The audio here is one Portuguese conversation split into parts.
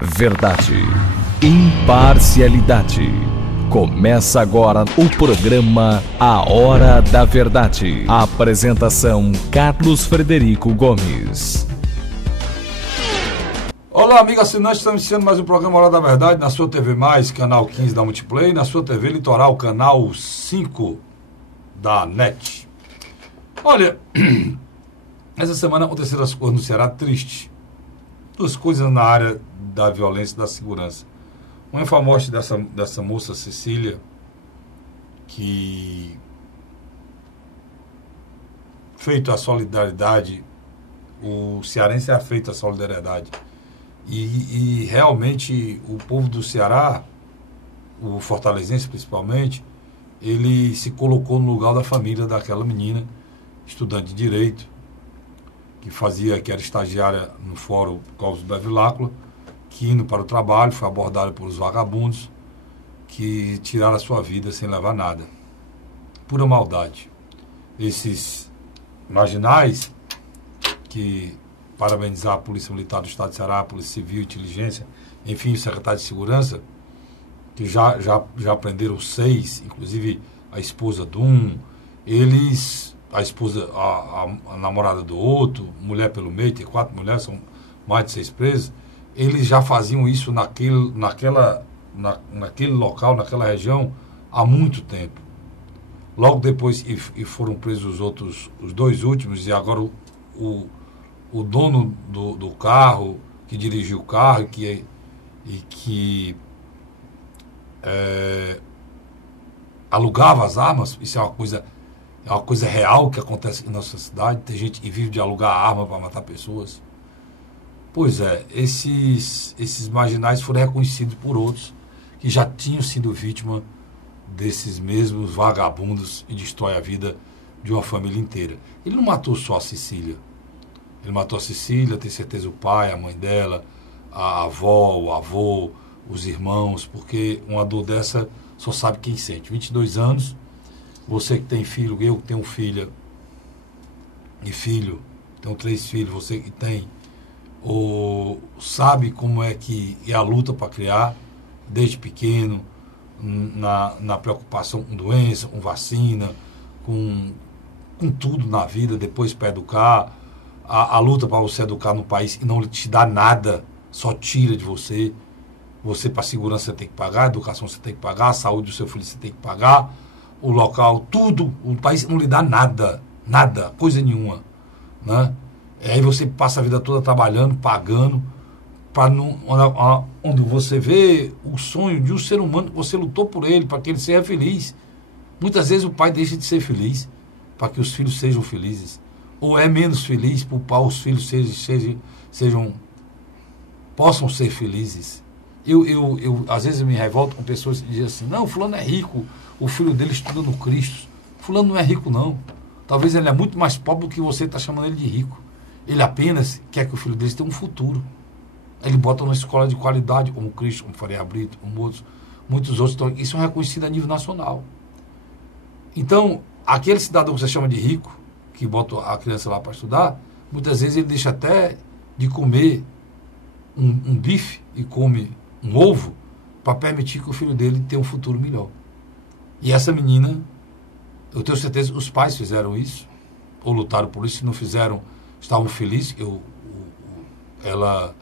Verdade, imparcialidade. Começa agora o programa A Hora da Verdade. A apresentação: Carlos Frederico Gomes. Olá, amigo assinante, estamos iniciando mais um programa A Hora da Verdade na sua TV+, canal 15 da Multiplay, na sua TV Litoral, canal 5 da NET. Olha, essa semana aconteceram as coisas no Ceará tristes. Duas coisas na área da violência e da segurança. Uma famosa dessa moça Cecília, que, feito a solidariedade, o cearense é feito a solidariedade. E realmente o povo do Ceará, o fortalezense principalmente, ele se colocou no lugar da família daquela menina, estudante de Direito, que era estagiária no Fórum Clóvis Bevilacqua, que indo para o trabalho foi abordada por os vagabundos que tiraram a sua vida sem levar nada. Pura maldade. Esses marginais que parabenizar a Polícia Militar do Estado de Ceará, a Polícia Civil, Inteligência, enfim, o Secretário de Segurança, que já prenderam 6, inclusive a esposa de um, a esposa, a namorada do outro, mulher pelo meio, tem 4 mulheres, são mais de 6 presos. Eles já faziam isso naquele local, naquela região, há muito tempo. Logo depois, e foram presos os 2 últimos, e agora o dono do carro, que dirigiu o carro e que alugava as armas. Isso é uma coisa real que acontece em nossa cidade. Tem gente que vive de alugar arma para matar pessoas. Pois é, esses marginais foram reconhecidos por outros que já tinham sido vítima desses mesmos vagabundos e destrói a vida de uma família inteira. Ele não matou só a Cecília. Ele matou a Cecília, tem certeza o pai, a mãe dela, a avó, o avô, os irmãos, porque uma dor dessa só sabe quem sente. 22 anos, você que tem filho, eu que tenho filha e filho, tenho 3 filhos, você que tem, ou sabe como é que é a luta para criar, desde pequeno, na preocupação com doença, com vacina, com tudo na vida, depois para educar, a luta para você educar no país e não te dá nada, só tira de você. Você, para a segurança, você tem que pagar, a educação você tem que pagar, a saúde do seu filho você tem que pagar, o local, tudo, o país não lhe dá nada, coisa nenhuma, né? E aí você passa a vida toda trabalhando, pagando, onde você vê o sonho de um ser humano que você lutou por ele, para que ele seja feliz. Muitas vezes o pai deixa de ser feliz para que os filhos sejam felizes. Ou é menos feliz para os filhos possam ser felizes. Eu às vezes me revolto com pessoas que dizem assim: não, fulano é rico, o filho dele estuda no Cristo. Fulano não é rico, não. Talvez ele é muito mais pobre do que você está chamando ele de rico. Ele apenas quer que o filho dele tenha um futuro. Ele bota numa escola de qualidade, como o Cristo, como Faria Brito, como muitos outros. Então, isso é reconhecido a nível nacional. Então, aquele cidadão que você chama de rico, que bota a criança lá para estudar, muitas vezes ele deixa até de comer um bife e come um ovo para permitir que o filho dele tenha um futuro melhor. E essa menina, eu tenho certeza que os pais fizeram isso, ou lutaram por isso, se não fizeram, estavam felizes. Ela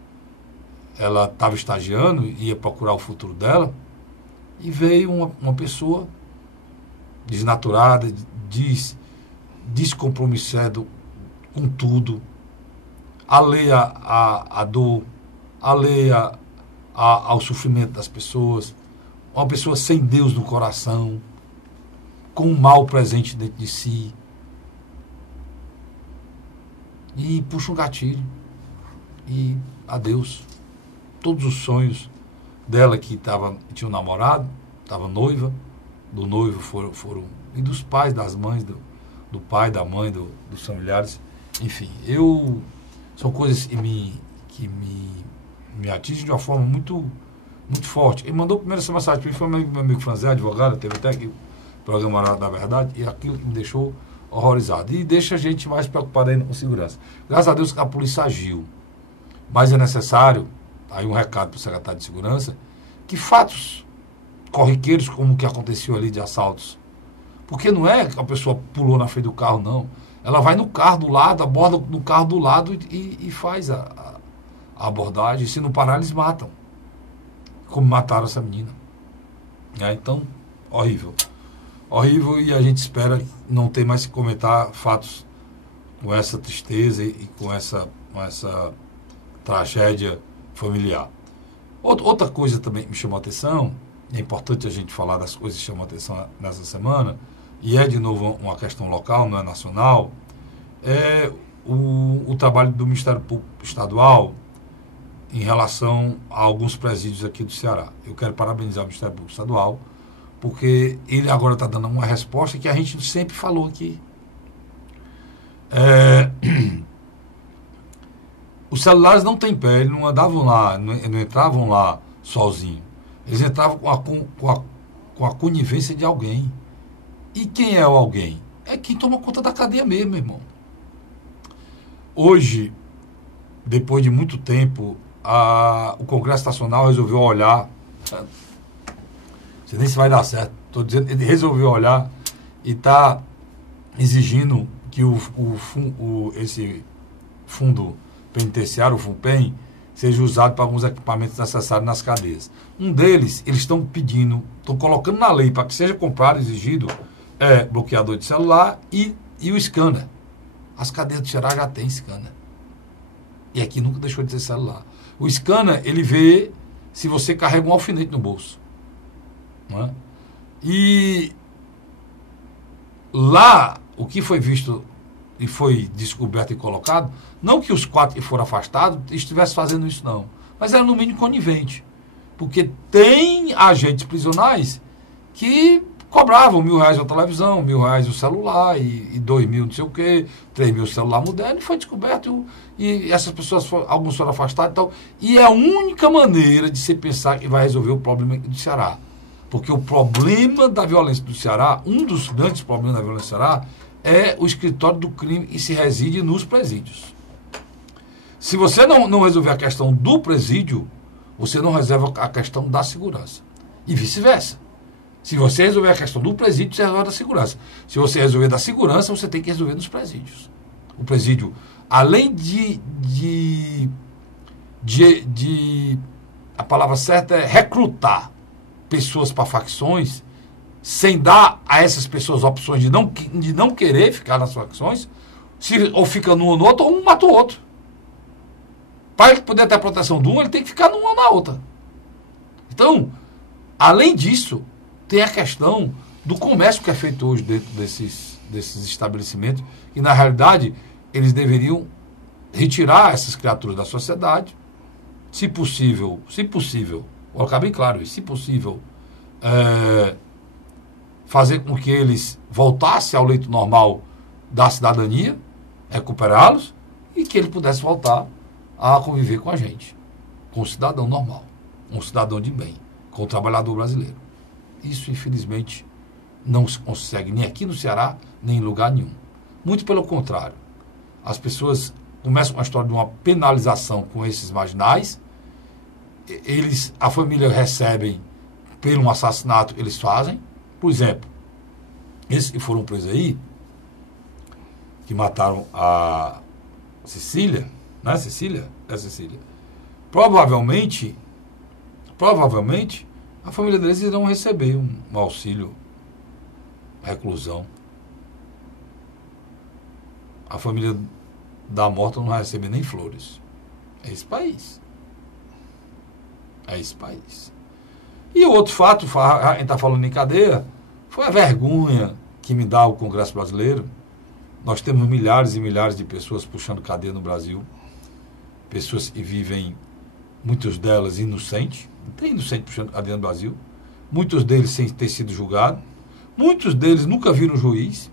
estava estagiando, ia procurar o futuro dela, e veio uma pessoa desnaturada, descompromissado com tudo, alheia à dor, alheia ao sofrimento das pessoas, uma pessoa sem Deus no coração, com um mal presente dentro de si, e puxa um gatilho, e adeus. Todos os sonhos dela, que tinha um namorado, estava noiva, do noivo foram e dos pais, das mães, do pai, da mãe, dos familiares, enfim, são coisas que me atingem de uma forma muito, muito forte. Ele mandou primeiro essa mensagem para mim, foi meu amigo Franzé, advogado, teve até aqui o programa da Verdade, e aquilo que me deixou horrorizado. E deixa a gente mais preocupado ainda com segurança. Graças a Deus que a polícia agiu. Mas é necessário aí um recado para o secretário de Segurança, que fatos corriqueiros como o que aconteceu ali de assaltos, porque não é que a pessoa pulou na frente do carro, não. Ela vai no carro do lado, aborda no carro do lado e faz a abordagem. Se não parar, eles matam. Como mataram essa menina. Então, horrível. Horrível, e a gente espera não ter mais que comentar fatos com essa tristeza e com essa tragédia familiar. Outra coisa também que me chamou a atenção, é importante a gente falar das coisas que chamam a atenção nessa semana, e é de novo uma questão local, não é nacional, é o trabalho do Ministério Público Estadual em relação a alguns presídios aqui do Ceará. Eu quero parabenizar o Ministério Público Estadual, porque ele agora está dando uma resposta que a gente sempre falou aqui. Os celulares não têm pé, eles não andavam lá, não entravam lá sozinhos. Eles entravam com a conivência de alguém. E quem é o alguém? É quem toma conta da cadeia mesmo, meu irmão. Hoje, depois de muito tempo, o Congresso Nacional resolveu olhar. Não sei nem se vai dar certo. Estou dizendo, ele resolveu olhar e está exigindo que esse fundo penitenciário, o FUNPEN, seja usado para alguns equipamentos necessários nas cadeias. Um deles, eles estão pedindo, estão colocando na lei para que seja comprado, exigido, bloqueador de celular e o scanner. As cadeias do Ceará já tem scanner. E aqui nunca deixou de ter celular. O scanner, ele vê se você carrega um alfinete no bolso. Não é? E lá, o que foi visto e foi descoberto e colocado, não que os 4 que foram afastados estivessem fazendo isso, não. Mas era no mínimo conivente. Porque tem agentes prisionais que cobravam R$1.000 a televisão, R$1.000 o celular, e 2.000 não sei o quê, 3.000 o celular moderno, e foi descoberto, e essas pessoas, alguns foram afastados e tal. E é a única maneira de se pensar que vai resolver o problema do Ceará. Porque o problema da violência do Ceará, um dos grandes problemas da violência do Ceará, é o escritório do crime e se reside nos presídios. Se você não resolver a questão do presídio, você não resolve a questão da segurança. E vice-versa. Se você resolver a questão do presídio, você resolve da segurança. Se você resolver da segurança, você tem que resolver nos presídios. O presídio, além a palavra certa é recrutar pessoas para facções, sem dar a essas pessoas opções de não querer ficar nas facções, ou fica num ou no outro, ou um mata o outro. Para ele poder ter a proteção de um, ele tem que ficar numa ou na outra. Então, além disso, tem a questão do comércio que é feito hoje dentro desses estabelecimentos, e na realidade eles deveriam retirar essas criaturas da sociedade, se possível, vou colocar bem claro isso, se possível, fazer com que eles voltassem ao leito normal da cidadania, recuperá-los, e que ele pudesse voltar a conviver com a gente, com o cidadão normal, um cidadão de bem, com o trabalhador brasileiro. Isso, infelizmente, não se consegue nem aqui no Ceará, nem em lugar nenhum. Muito pelo contrário. As pessoas começam com a história de uma penalização com esses marginais, a família recebem pelo assassinato que eles fazem. Por exemplo, esses que foram presos aí, que mataram a Cecília, não é Cecília? É Cecília. Provavelmente, a família deles irão receber um auxílio reclusão. A família da morta não vai receber nem flores. É esse país. É esse país. E o outro fato, a gente está falando em cadeia, foi a vergonha que me dá o Congresso Brasileiro. Nós temos milhares e milhares de pessoas puxando cadeia no Brasil. Pessoas que vivem, muitas delas inocentes. Não tem inocente puxando cadeia no Brasil. Muitos deles sem ter sido julgados. Muitos deles nunca viram juiz.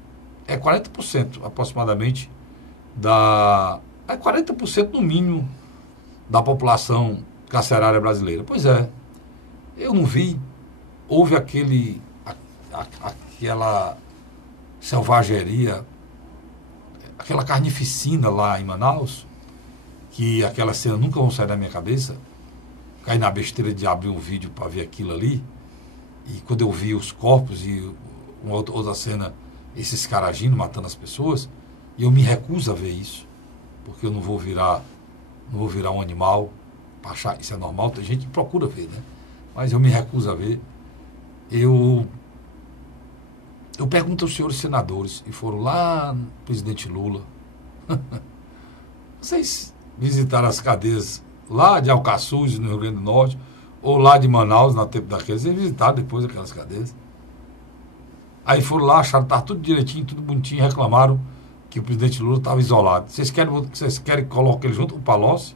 É 40% aproximadamente é 40% no mínimo da população carcerária brasileira. Pois é. Eu não vi. Houve aquela selvageria, aquela carnificina lá em Manaus, que aquela cena nunca vão sair da minha cabeça, caí na besteira de abrir um vídeo para ver aquilo ali. E quando eu vi os corpos e uma outra cena, esses caras agindo, matando as pessoas, e eu me recuso a ver isso, porque eu não vou virar um animal para achar isso é normal. Tem gente que procura ver, né? Mas eu me recuso a ver. Eu pergunto aos senhores senadores, e foram lá no presidente Lula, vocês visitaram as cadeias lá de Alcaçuz, no Rio Grande do Norte, ou lá de Manaus, na tempo daqueles, eles visitaram depois aquelas cadeias. Aí foram lá, acharam que estava tudo direitinho, tudo bonitinho, reclamaram que o presidente Lula estava isolado. Vocês querem que coloque ele junto com o Palocci?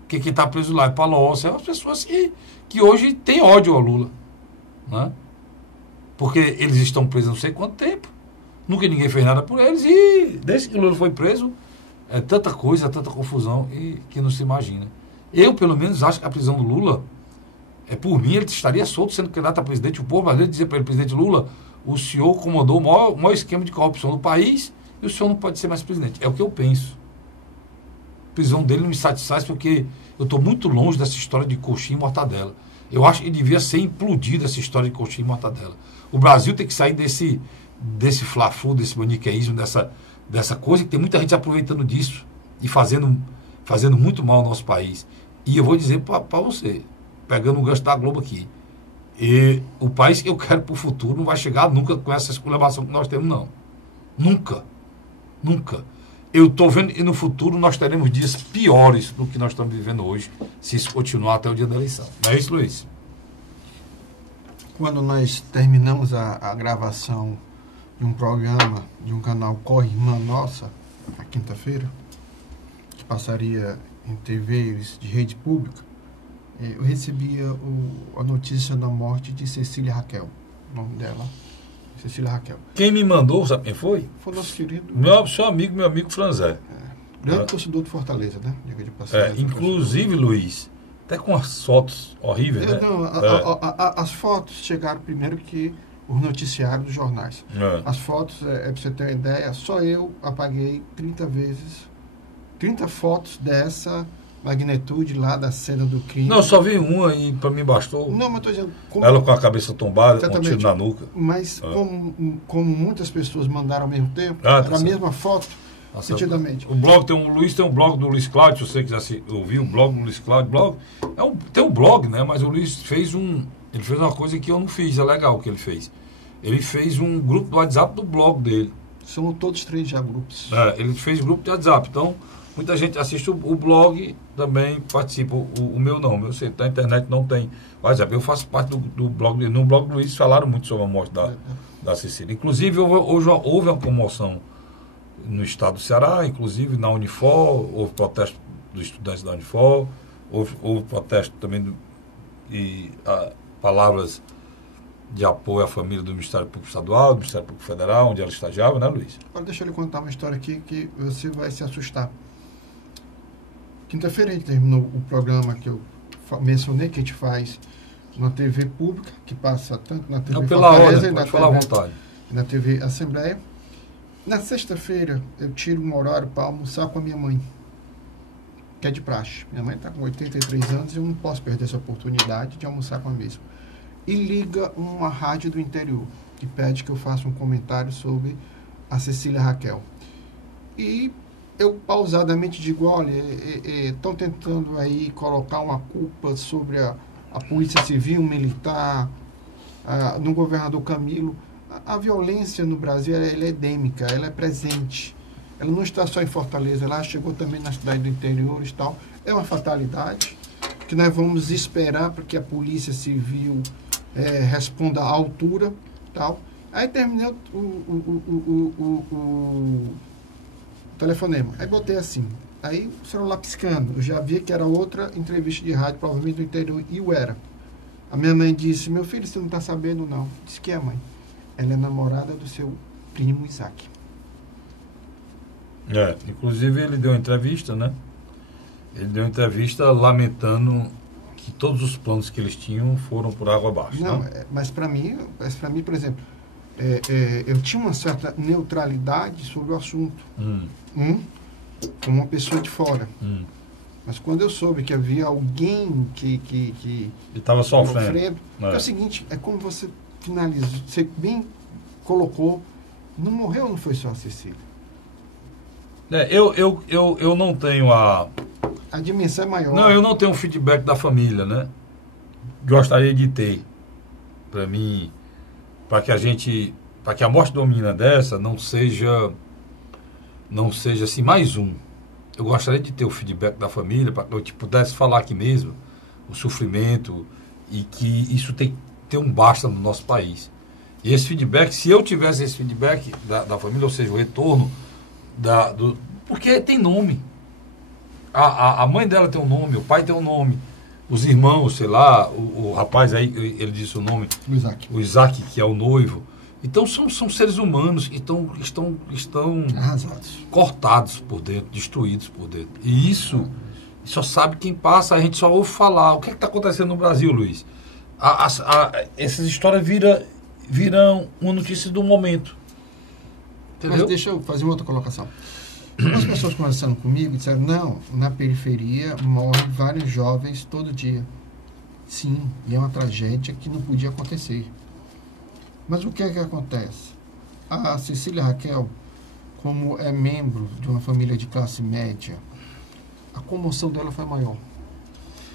Porque quem está preso lá é Palocci, é as pessoas que hoje têm ódio ao Lula, né? Porque eles estão presos não sei quanto tempo, nunca ninguém fez nada por eles, e desde que o Lula foi preso, é tanta coisa, tanta confusão, e que não se imagina. Eu, pelo menos, acho que a prisão do Lula, por mim, ele estaria solto sendo candidato a presidente. O povo brasileiro dizia para ele: presidente Lula, o senhor comandou o maior esquema de corrupção do país e o senhor não pode ser mais presidente. É o que eu penso. A prisão dele não me satisfaz, porque eu estou muito longe dessa história de coxinha e mortadela. Eu acho que devia ser implodida essa história de coxinha e mortadela. O Brasil tem que sair desse fla-flu, desse maniqueísmo, dessa coisa, que tem muita gente aproveitando disso e fazendo muito mal ao nosso país. E eu vou dizer para você, pegando o gancho da Globo aqui, e o país que eu quero para o futuro não vai chegar nunca com essa esculhambação que nós temos, não. Nunca. Nunca. Eu estou vendo que no futuro nós teremos dias piores do que nós estamos vivendo hoje, se isso continuar até o dia da eleição. Não é isso, Luiz? Quando nós terminamos a gravação de um programa de um canal Corre Irmã Nossa, na quinta-feira, que passaria em TVs de rede pública, eu recebia a notícia da morte de Cecília Raquel, o nome dela, Cecília Raquel. Quem me mandou, sabe quem foi? Foi nosso querido... Seu amigo, meu amigo Franzé. Grande torcedor do Fortaleza, né? Diga de passagem, inclusive, Luiz, até com as fotos horríveis, né? Não, as fotos chegaram primeiro que os noticiários dos jornais. As fotos, para você ter uma ideia, só eu apaguei 30 fotos dessa magnitude lá da cena do crime. Não, só vi uma e para mim bastou. Não, mas estou dizendo... Ela com a cabeça tombada, com um tiro na nuca. Mas como muitas pessoas mandaram ao mesmo tempo, era a mesma foto, nitidamente. O blog tem um blog do Luiz Cláudio, se você quiser ouvir o blog do Luiz Cláudio, tem um blog, né? Mas o Luiz fez uma coisa que eu não fiz, é legal o que ele fez. Ele fez um grupo do WhatsApp do blog dele. São todos 3 já grupos. Ele fez grupo de WhatsApp, então muita gente assiste o blog, também participa. O meu não, eu sei, na internet não tem WhatsApp. Eu faço parte do blog dele. No blog do Luiz falaram muito sobre a morte da Cecília. Inclusive, hoje houve uma comoção no estado do Ceará, inclusive na Unifor, houve protesto dos estudantes da Unifor, houve protesto também e palavras de apoio à família do Ministério Público Estadual, do Ministério Público Federal, onde ela estagiava, né, Luiz? Agora deixa eu lhe contar uma história aqui que você vai se assustar. Quinta-feira a gente terminou o programa que eu mencionei, que a gente faz na TV Pública, que passa tanto na TV Fortaleza e na TV Assembleia. Na sexta-feira eu tiro um horário para almoçar com a minha mãe, que é de praxe. Minha mãe está com 83 anos e eu não posso perder essa oportunidade de almoçar com a mesma. E liga uma rádio do interior, que pede que eu faça um comentário sobre a Cecília Raquel. E eu pausadamente digo: olha, estão tentando aí colocar uma culpa sobre a Polícia Civil, Militar, no governador Camilo. A violência no Brasil ela é endêmica, ela é presente. Ela não está só em Fortaleza, ela chegou também na cidade do interior e tal. É uma fatalidade que nós vamos esperar para que a Polícia Civil responda à altura, tal. Aí terminei o telefonema. Aí botei assim. Aí o celular piscando. Eu já vi que era outra entrevista de rádio, provavelmente do interior, e o era. A minha mãe disse: meu filho, você não está sabendo, não. Disse que é, mãe. Ela é namorada do seu primo Isaac. Inclusive ele deu uma entrevista, né? Ele deu uma entrevista lamentando que todos os planos que eles tinham foram por água abaixo. Não, mas para mim, por exemplo, eu tinha uma certa neutralidade sobre o assunto. Como uma pessoa de fora. Mas quando eu soube que havia alguém que estava sofrendo. É o seguinte, é como você finalizou, você bem colocou, não morreu, não foi só a Cecília. Eu não tenho a dimensão é maior. Não, eu não tenho um feedback da família, né? Gostaria de ter. Para mim, para que a morte de uma menina dessa não seja assim, mais um. Eu gostaria de ter o feedback da família, para que eu pudesse falar aqui mesmo o sofrimento e que isso tem que ter um basta no nosso país. E esse feedback, se eu tivesse esse feedback da família, ou seja, o retorno porque tem nome. A mãe dela tem um nome, o pai tem um nome, os irmãos, sei lá, o rapaz aí, ele disse o nome, o Isaac, que é o noivo. Então são seres humanos que estão arrasados, cortados por dentro, destruídos por dentro. E isso só sabe quem passa, a gente só ouve falar. O que está acontecendo no Brasil, Luiz? Essas histórias viram uma notícia do momento. Entendeu? Mas deixa eu fazer uma outra colocação. Algumas pessoas conversando comigo disseram, não, na periferia morrem vários jovens todo dia. Sim, e é uma tragédia que não podia acontecer. Mas o que é que acontece? A Cecília Raquel, como é membro de uma família de classe média, a comoção dela foi maior.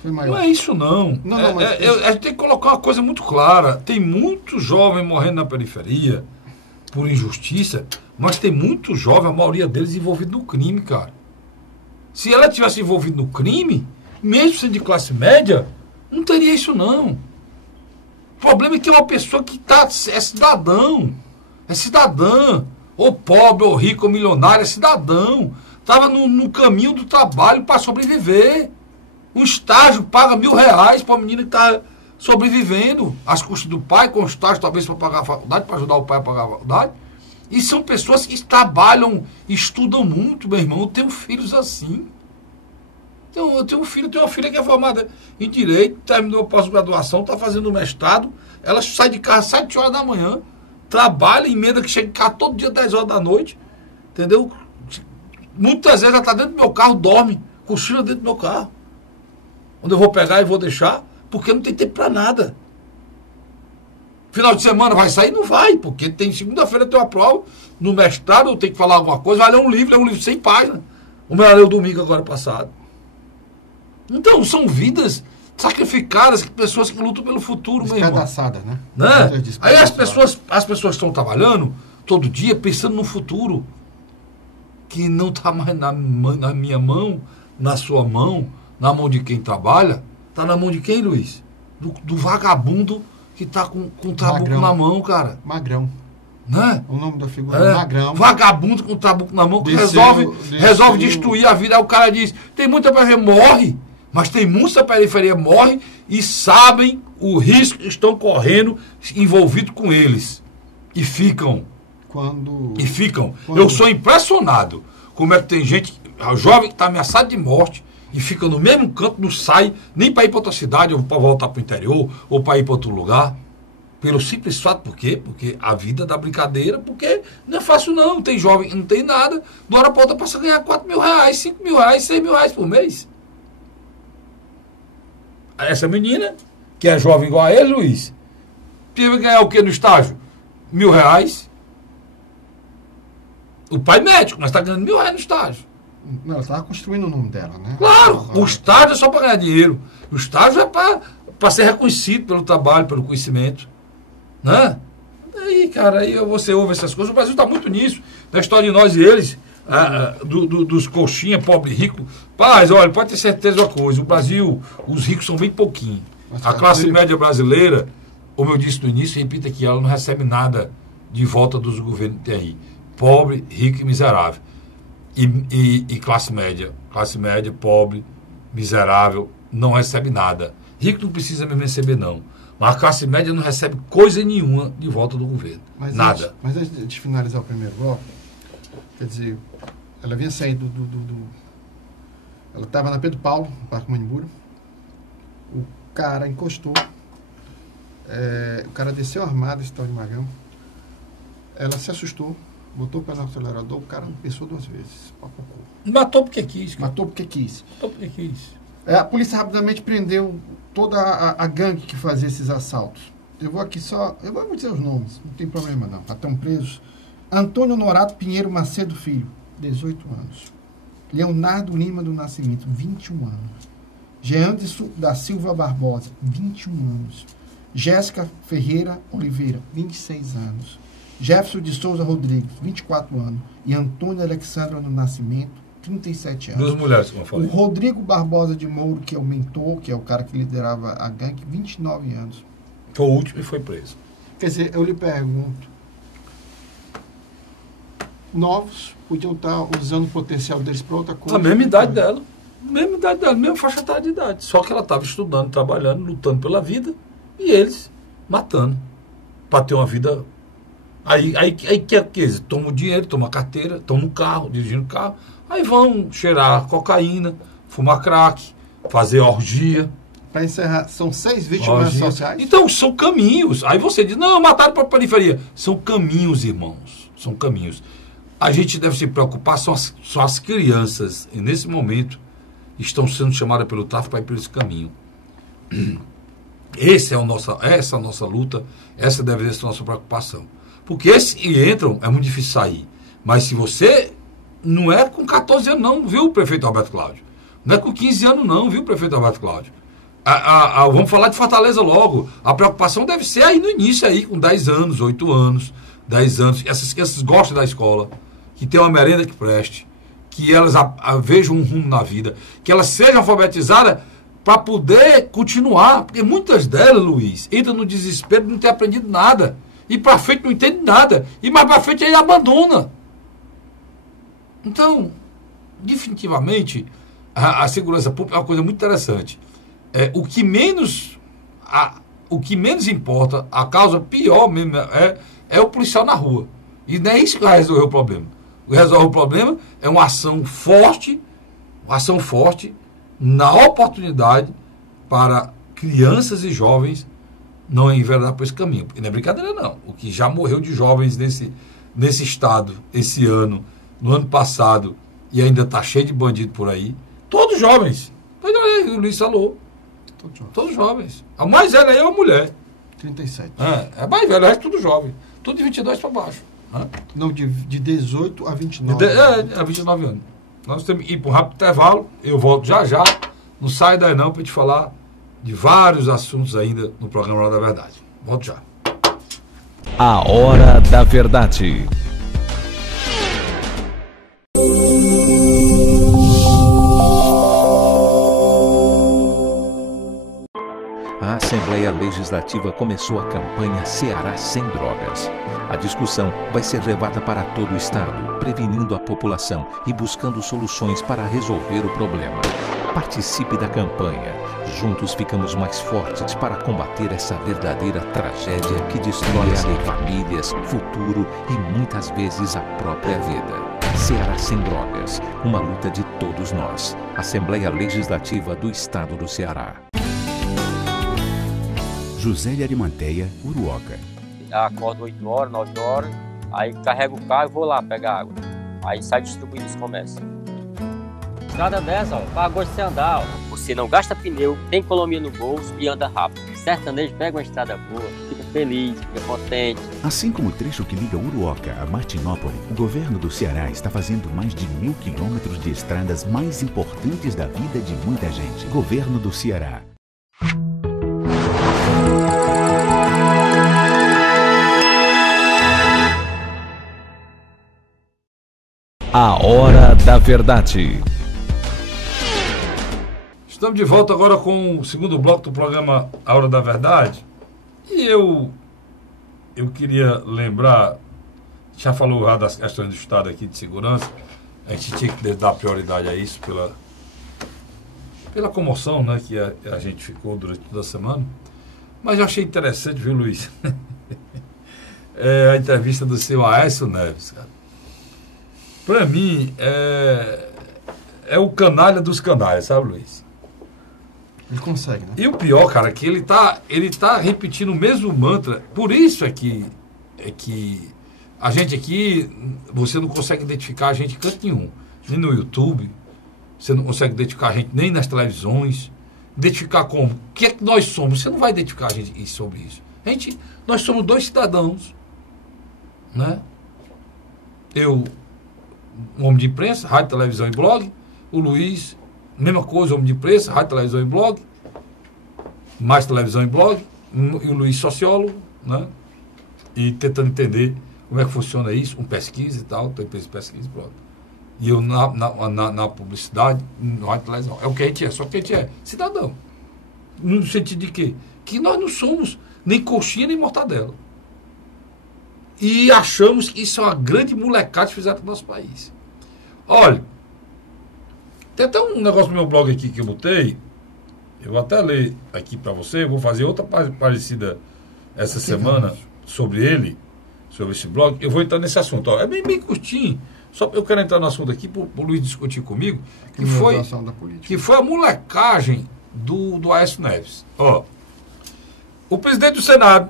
Não é isso, não. A gente tem que colocar uma coisa muito clara. Tem muito jovem morrendo na periferia por injustiça, mas tem muito jovem, a maioria deles, envolvido no crime, cara. Se ela tivesse envolvido no crime, mesmo sendo de classe média, não teria isso, não. O problema é que é uma pessoa que é cidadão, é cidadã, ou pobre, ou rico, ou milionário, é cidadão. Estava no caminho do trabalho para sobreviver. Um estágio paga R$1.000 para a menina que está sobrevivendo, às custas do pai, com estágio talvez para pagar a faculdade, para ajudar o pai a pagar a faculdade. E são pessoas que trabalham, estudam muito, meu irmão. Eu tenho filhos assim. Eu tenho uma filha que é formada em Direito, terminou a pós-graduação, está fazendo mestrado, ela sai de casa às 7 horas da manhã, trabalha, emenda que chega em casa todo dia 10 horas da noite, entendeu? Muitas vezes ela está dentro do meu carro, dorme, cochila dentro do meu carro. Onde eu vou pegar e vou deixar, porque não tem tempo para nada. Final de semana vai sair? Não vai, porque tem segunda-feira tem uma prova, no mestrado eu tenho que falar alguma coisa, vai ler um livro 100 páginas. O meu leu domingo agora passado. Então, são vidas sacrificadas, pessoas que lutam pelo futuro mesmo. Despedaçadas, né? Aí as pessoas estão trabalhando todo dia pensando no futuro, que não está mais na minha mão, na sua mão, na mão de quem trabalha. Está na mão de quem, Luiz? Do vagabundo que está com o trabuco na mão, cara. Magrão. Né? O nome da figura é Magrão. Vagabundo com o trabuco na mão que resolve destruir a vida. Aí o cara diz, tem muita periferia, morre. Mas tem muita periferia, morre e sabem o risco que estão correndo envolvido com eles. E ficam. Eu sou impressionado como é que tem gente, jovem que está ameaçado de morte e fica no mesmo canto, não sai nem para ir para outra cidade, ou para voltar para o interior, ou para ir para outro lugar. Pelo simples fato, por quê? Porque a vida da brincadeira, porque não é fácil não. Tem jovem que não tem nada, de uma hora para outra passa a ganhar R$4.000, R$5.000, R$6.000 por mês. Essa menina, que é jovem igual a ele, Luiz, teve que ganhar o que no estágio? R$1.000. O pai médico, mas está ganhando R$1.000 no estágio. Não, ela estava construindo o nome dela, né? Claro, o estágio é só para ganhar dinheiro. O estágio é para ser reconhecido pelo trabalho, pelo conhecimento. Né? Aí, cara, aí você ouve essas coisas. O Brasil está muito nisso. Na história de nós e eles, dos coxinha, pobre e rico. Paz, olha, pode ter certeza de uma coisa. O Brasil, os ricos são bem pouquinho. A classe média brasileira, como eu disse no início, repita aqui, ela não recebe nada de volta dos governos que tem aí. Pobre, rico e miserável. E classe média, pobre, miserável, não recebe nada. Rico não precisa mesmo receber, não. Mas a classe média não recebe coisa nenhuma de volta do governo. Nada. Mas antes de finalizar o primeiro bloco, quer dizer, ela vinha saindo ela estava na Pedro Paulo, no Parque Manibura. O cara encostou. O cara desceu armado, esse tal de Magrão. Ela se assustou. botou o pé no acelerador, o cara não pensou 2 vezes. Matou porque quis. Matou porque quis. Matou porque quis. A polícia rapidamente prendeu toda a gangue que fazia esses assaltos. Eu vou dizer os nomes, não tem problema não, já estão presos. Antônio Norato Pinheiro Macedo Filho, 18 anos. Leonardo Lima do Nascimento, 21 anos. Jeanderson da Silva Barbosa, 21 anos. Jéssica Ferreira Oliveira, 26 anos. Jefferson de Souza Rodrigues, 24 anos. E Antônio Alexandra do Nascimento, 37 anos. 2 mulheres, como eu falei. O Rodrigo Barbosa de Mouro, que é o mentor, que é o cara que liderava a gangue, 29 anos. Foi o último e foi preso. Quer dizer, eu lhe pergunto, novos podiam estar usando o potencial deles para outra coisa. A mesma idade dela. Mesma faixa etária de idade. Só que ela estava estudando, trabalhando, lutando pela vida, e eles matando. Para ter uma vida. Aí quer que eles tomam o dinheiro, tomam a carteira, tomam o carro, dirigindo o carro, aí vão cheirar cocaína, fumar crack, fazer orgia. Para encerrar, são 6 vítimas sociais? Então, são caminhos. Aí você diz, não, mataram para a periferia. São caminhos, irmãos. São caminhos. A gente deve se preocupar, são as crianças, e nesse momento, estão sendo chamadas pelo tráfico para ir por esse caminho. Essa é a nossa luta, essa deve ser a nossa preocupação. Porque esses que entram, é muito difícil sair. Mas se você, não é com 14 anos não, viu, prefeito Roberto Cláudio? Não é com 15 anos não, viu, prefeito Roberto Cláudio? Vamos falar de Fortaleza logo. A preocupação deve ser aí no início, aí, com 10 anos, 8 anos, 10 anos. Essas crianças gostam da escola, que tem uma merenda que preste, que elas vejam um rumo na vida, que elas sejam alfabetizadas para poder continuar. Porque muitas delas, Luiz, entram no desespero de não ter aprendido nada. E para frente não entende nada. E mais para frente aí abandona. Então, definitivamente, a segurança pública é uma coisa muito interessante. O que menos importa, a causa pior mesmo é o policial na rua. E não é isso que vai resolver o problema. O que resolve o problema é uma ação forte na oportunidade para crianças e jovens não enveredar por esse caminho. Porque não é brincadeira não. O que já morreu de jovens nesse estado, esse ano, no ano passado, e ainda está cheio de bandido por aí, todos jovens. O Luiz falou. Todos jovens. A mais velha aí é uma mulher. 37. É mais velha, é tudo jovem. Tudo de 22 para baixo. Não, de 18 a 29. A 29 anos. Nós temos que ir para um rápido intervalo. Eu volto já. Não sai daí não para te falar de vários assuntos ainda no programa Hora da Verdade. Volto já. A Hora da Verdade. A Assembleia Legislativa começou a campanha Ceará Sem Drogas. A discussão vai ser levada para todo o estado, prevenindo a população e buscando soluções para resolver o problema. Participe da campanha. Juntos ficamos mais fortes para combater essa verdadeira tragédia que destrói famílias, futuro e muitas vezes a própria vida. Ceará Sem Drogas, uma luta de todos nós. Assembleia Legislativa do Estado do Ceará. José de Arimanteia, Uruoca. Acordo 8 horas, 9 horas, aí carrego o carro e vou lá pegar água. Aí sai distribuindo os comércios. Estrada dessa, faz gosto de você andar. Você não gasta pneu, tem economia no bolso e anda rápido. Sertanejo pega uma estrada boa, fica feliz, fica contente. Assim como o trecho que liga Uruoca a Martinópole, o governo do Ceará está fazendo mais de 1.000 quilômetros de estradas mais importantes da vida de muita gente. Governo do Ceará. A Hora da Verdade. Estamos de volta agora com o segundo bloco do programa A Hora da Verdade. E eu queria lembrar, já falou já das questões do Estado aqui de segurança, a gente tinha que dar prioridade a isso pela comoção, né, que a gente ficou durante toda a semana. Mas eu achei interessante, viu, Luiz? A entrevista do seu Aécio Neves, cara. Para mim, é o canalha dos canalhas, sabe, Luiz? Ele consegue, né? E o pior, cara, é que ele tá repetindo o mesmo mantra. Por isso é que A gente aqui, você não consegue identificar a gente em canto nenhum. Nem no YouTube, você não consegue identificar a gente nem nas televisões. Identificar como? O que é que nós somos? Você não vai identificar a gente sobre isso. Nós somos 2 cidadãos, né? Eu, um homem de imprensa, rádio, televisão e blog. O Luiz, mesma coisa, homem de imprensa, rádio, televisão e blog. Mais televisão e blog. E o Luiz, sociólogo, né? E tentando entender como é que funciona isso, com pesquisa e tal, tem pesquisa e blog. E eu na publicidade, no rádio, televisão. É o que a gente é, só que a gente é cidadão. No sentido de quê? Que nós não somos nem coxinha nem mortadela. E achamos que isso é uma grande molecada que fizeram no nosso país. Olha, tem até um negócio no meu blog aqui que eu botei. Eu vou até ler aqui para você. Eu vou fazer outra parecida essa semana sobre ele, sobre esse blog. Eu vou entrar nesse assunto. Ó, é bem curtinho. Só eu quero entrar no assunto aqui para o Luiz discutir comigo. Que foi a molecagem do Aécio Neves. Ó, o presidente do Senado,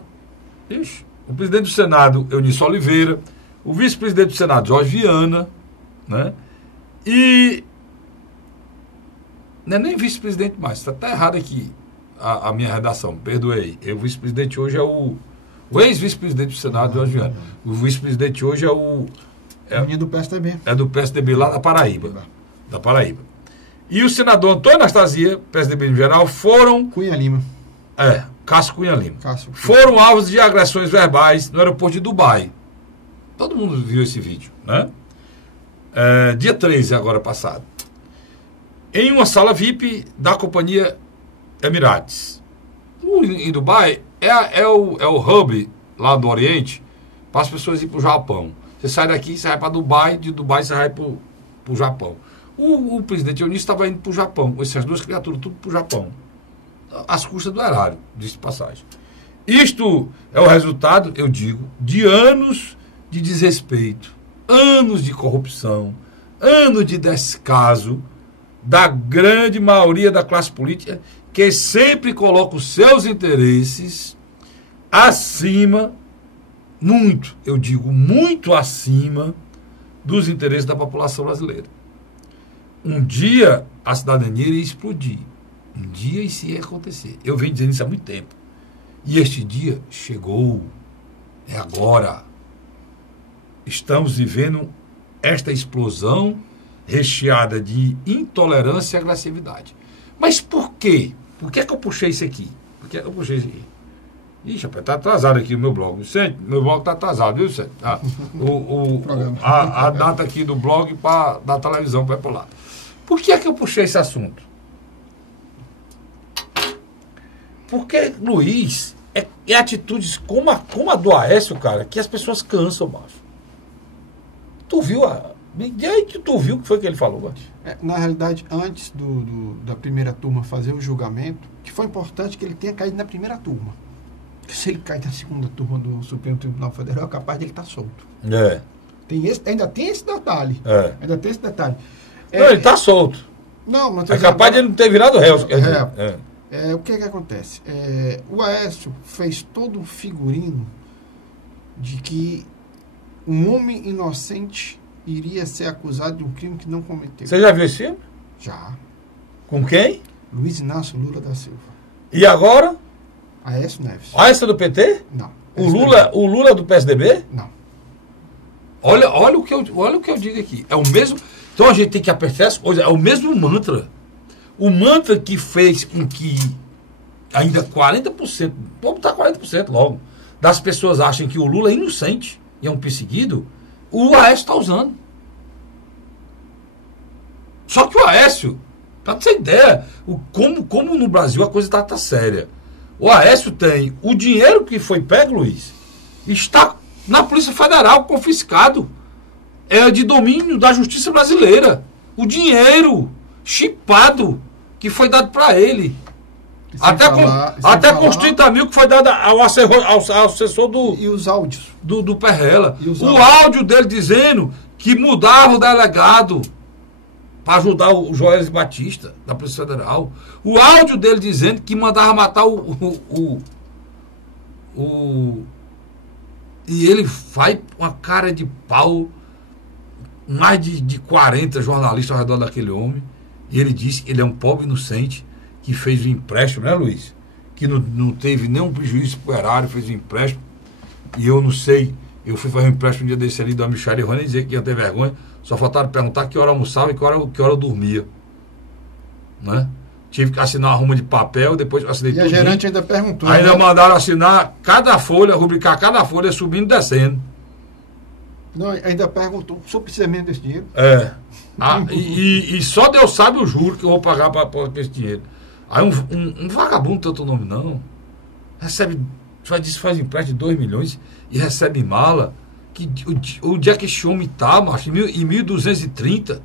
o presidente do Senado, Eunício Oliveira, o vice-presidente do Senado, Jorge Viana, né? E não é nem vice-presidente mais, está até errado aqui a minha redação, perdoei. O vice-presidente hoje é o ex-vice-presidente do Senado, Jorge Viana. O vice-presidente hoje é o menino do PSDB. É do PSDB lá da Paraíba. E o senador Antônio Anastasia, PSDB em geral, foram... Cunha Lima. Cássio Cunha Lima. Foram alvos de agressões verbais no aeroporto de Dubai. Todo mundo viu esse vídeo, né? Dia 13, agora passado. Em uma sala VIP da companhia Emirates. Em Dubai é o hub lá do Oriente para as pessoas ir para o Japão. Você sai daqui, você vai para Dubai, de Dubai você vai para o Japão. O presidente Eunício estava indo para o Japão, com essas 2 criaturas, tudo para o Japão. Às custas do erário, disse passagem. Isto é o resultado, eu digo, de anos de desrespeito, anos de corrupção, anos de descaso da grande maioria da classe política, que sempre coloca os seus interesses acima, muito, eu digo, muito acima dos interesses da população brasileira. Um dia a cidadania iria explodir. Um dia isso ia acontecer. Eu venho dizendo isso há muito tempo. E este dia chegou. É agora. Estamos vivendo esta explosão recheada de intolerância e agressividade. Mas por quê? Por que é que eu puxei isso aqui? Ixi, rapaz, tá atrasado aqui o meu blog. Meu blog tá atrasado, viu, Vicente? A data aqui do blog da televisão vai pular. Por que é que eu puxei esse assunto? Porque, Luiz, é atitudes como a do Aécio, cara, que as pessoas cansam, macho. Tu viu E aí que tu viu o que foi que ele falou, macho? Na realidade, antes da primeira turma fazer o julgamento, que foi importante que ele tenha caído na primeira turma. Porque se ele cair na segunda turma do Supremo Tribunal Federal, é capaz de ele estar solto. Ainda tem esse detalhe. Não, ele está solto. Não, mas é capaz de ele não ter virado réu. O que acontece? O Aécio fez todo um figurino de que um homem inocente iria ser acusado de um crime que não cometeu. Você já viu esse filme? Já. Com quem? Luiz Inácio Lula da Silva. E agora? Aécio Neves. Aécio do PT? Não. O Lula do PSDB? Não. Olha o que eu digo aqui. É o mesmo. Então a gente tem que apertar as coisas. É o mesmo mantra. O mantra que fez com que ainda 40%, vamos botar 40% logo, das pessoas achem que o Lula é inocente e é um perseguido, o Aécio está usando. Só que o Aécio, para ter ideia, como no Brasil a coisa está séria. O Aécio tem o dinheiro que foi pego, Luiz, está na Polícia Federal confiscado. É de domínio da Justiça Brasileira. O dinheiro chipado que foi dado para ele. Até com os 30 mil que foi dado ao assessor do... E os áudios? Do Perrella. O áudio dele dizendo que mudava o delegado para ajudar o Joelis Batista, da Polícia Federal. O áudio dele dizendo que mandava matar o E ele vai com a cara de pau, mais de 40 jornalistas ao redor daquele homem, e ele diz que ele é um pobre inocente que fez o empréstimo, né, Luiz? Que não teve nenhum prejuízo pro erário, fez o empréstimo, e eu não sei, eu fui fazer um empréstimo um dia desse ali da Michele, eu vou nem dizer que ia ter vergonha, só faltava perguntar que hora almoçava e que hora eu dormia, né? Tive que assinar uma ruma de papel, depois assinei tudo. E a gerente ainda perguntou. Ainda, né? Mandaram assinar cada folha, rubricar cada folha, subindo e descendo. Não, ainda perguntou, o senhor precisa mesmo desse dinheiro? E só Deus sabe o juro que eu vou pagar para esse dinheiro. Aí um vagabundo, tanto nome não, recebe, faz empréstimo de 2 milhões e recebe mala, que onde é que esse homem tá, macho? Em 1.230?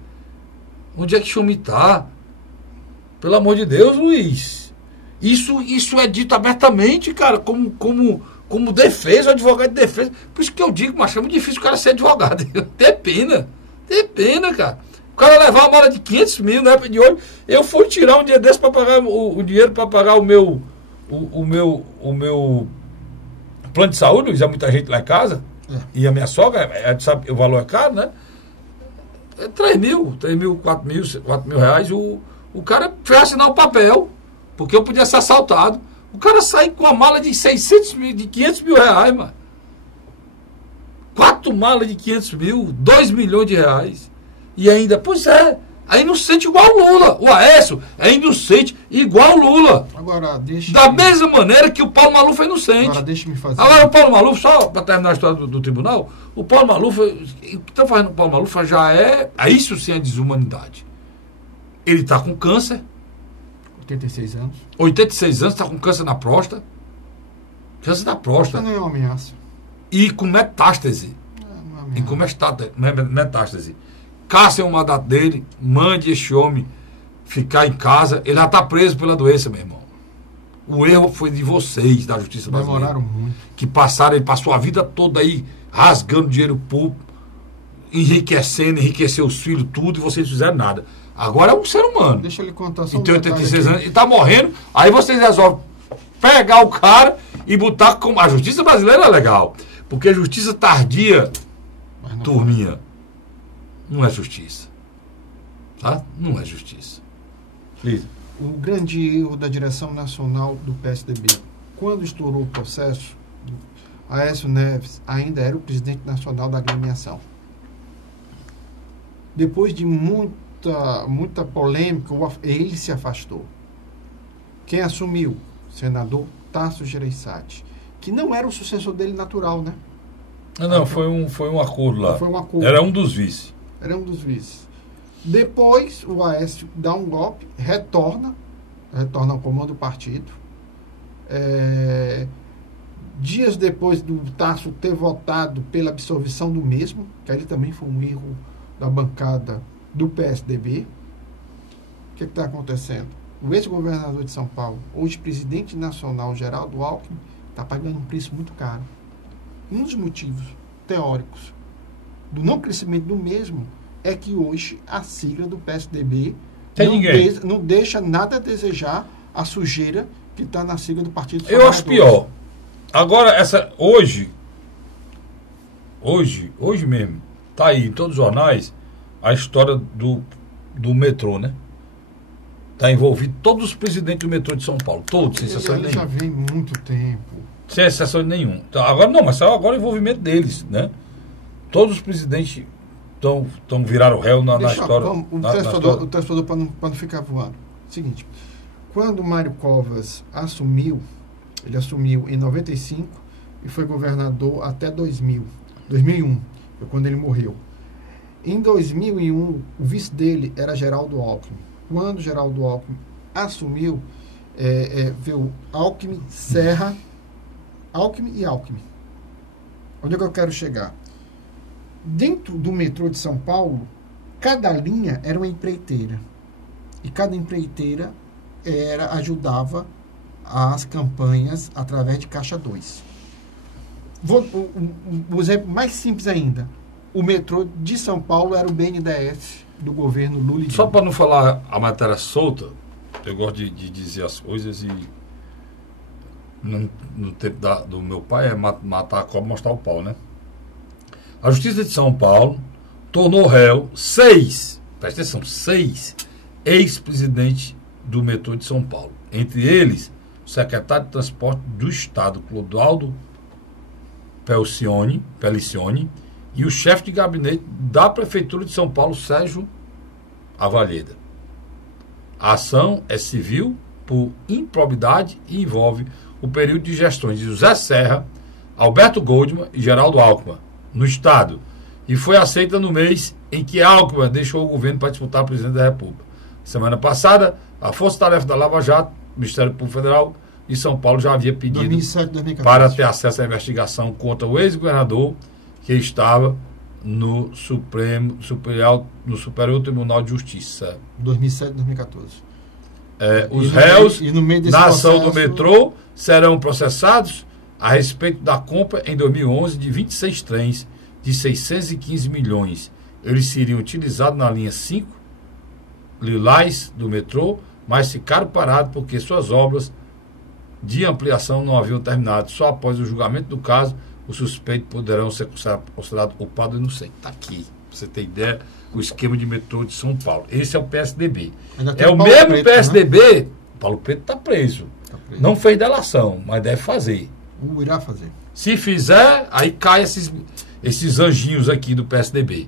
Onde é que esse homem tá? Pelo amor de Deus, Luiz. Isso é dito abertamente, cara, como defesa, advogado de defesa. Por isso que eu digo, mas é muito difícil o cara ser advogado. Tem pena, cara. O cara levar uma mala de 500 mil na época de hoje, eu fui tirar um dia desse para pagar o dinheiro para pagar o meu plano de saúde, Luiz, há muita gente lá em casa, e a minha sogra, sabe, o valor é caro, né? É 3 mil, 4 mil reais, o cara fez assinar o papel, porque eu podia ser assaltado. O cara sai com uma mala de 600 mil, de 500 mil reais, mano. 4 malas de 500 mil, 2 milhões de reais. E ainda, pois é inocente igual o Lula. O Aécio é inocente igual o Lula. Agora, da mesma maneira que o Paulo Maluf é inocente. Agora, deixa-me fazer. Agora, o Paulo Maluf, só para terminar a história do tribunal, o Paulo Maluf, o que está fazendo o Paulo Maluf já é, isso sim é desumanidade. Ele está com câncer. 86 anos. 86 anos, está com câncer na próstata. Câncer da próstata. Não é uma ameaça. E com metástase. E com metástase. Caçem o mandato dele, mande esse homem ficar em casa. Ele já está preso pela doença, meu irmão. O erro foi de vocês, da Justiça Brasileira. Demoraram muito. Que passaram, ele passou a vida toda aí rasgando dinheiro público, enriqueceu os filhos, tudo, e vocês não fizeram nada. Agora é um ser humano. Deixa ele contar só um tem 86 anos e está morrendo. Aí vocês resolvem pegar o cara e botar como. A Justiça Brasileira é legal. Porque a justiça tardia, turminha, não é justiça. Tá? Não é justiça. Lisa. O grande erro da direção nacional do PSDB, quando estourou o processo, Aécio Neves ainda era o presidente nacional da agremiação. Depois de muita polêmica, ele se afastou. Quem assumiu? Senador Tasso Gereissati, que não era o sucessor dele natural, né? Não, foi um acordo lá. Foi um acordo. Era um dos vices. Depois, o Aécio dá um golpe, retorna ao comando do partido. Dias depois do Tasso ter votado pela absolvição do mesmo, que ali também foi um erro da bancada do PSDB. O que está acontecendo? O ex-governador de São Paulo, hoje presidente nacional, Geraldo Alckmin, está pagando um preço muito caro. Um dos motivos teóricos do não crescimento do mesmo é que hoje a sigla do PSDB não deixa nada a desejar a sujeira que está na sigla do Partido dos Eu acho pior. Agora, hoje mesmo, está aí em todos os jornais a história do metrô, né? Está envolvido todos os presidentes do metrô de São Paulo. Todos, sem exceção nenhuma. Já vem muito tempo. Sem exceção nenhuma. Então, agora não, mas saiu agora o envolvimento deles, né? Todos os presidentes viraram réu na história. O transportador para não ficar voando. Seguinte, quando o Mário Covas assumiu, ele assumiu em 95 e foi governador até 2001, foi quando ele morreu. Em 2001, o vice dele era Geraldo Alckmin. Quando Geraldo Alckmin assumiu, veio Alckmin, Serra, Alckmin e Alckmin. Onde é que eu quero chegar? Dentro do metrô de São Paulo, cada linha era uma empreiteira. E cada empreiteira ajudava as campanhas através de Caixa 2. O exemplo mais simples ainda. O metrô de São Paulo era o BNDES do governo Lula. Só para não falar a matéria solta, eu gosto de dizer as coisas e no tempo do meu pai, é matar a cobra e mostrar o pau, né? A Justiça de São Paulo tornou réu 6, presta atenção, 6 ex-presidentes do metrô de São Paulo. Entre eles, o secretário de Transporte do Estado, Clodoaldo Pelicione, e o chefe de gabinete da Prefeitura de São Paulo, Sérgio Avalheda. A ação é civil por improbidade e envolve o período de gestões de José Serra, Alberto Goldman e Geraldo Alckmin no Estado, e foi aceita no mês em que Alckmin deixou o governo para disputar a presidência da República. Semana passada, a Força Tarefa da Lava Jato, Ministério Público Federal de São Paulo, já havia pedido 2007, para ter acesso à investigação contra o ex-governador que estava no Superior Tribunal de Justiça. 2007, 2014. Os réus na ação do metrô serão processados a respeito da compra em 2011 de 26 trens de 615 milhões. Eles seriam utilizados na linha 5 Lilás do metrô, mas ficaram parados porque suas obras de ampliação não haviam terminado. Só após o julgamento do caso, os suspeitos poderão ser considerados culpados e inocentes. Está aqui, pra você ter ideia, o esquema de metrô de São Paulo. Esse é o PSDB. É o mesmo Preto, PSDB, né? Paulo Preto está preso. Não fez delação, mas deve fazer. Irá fazer. Se fizer, aí cai esses anjinhos aqui do PSDB.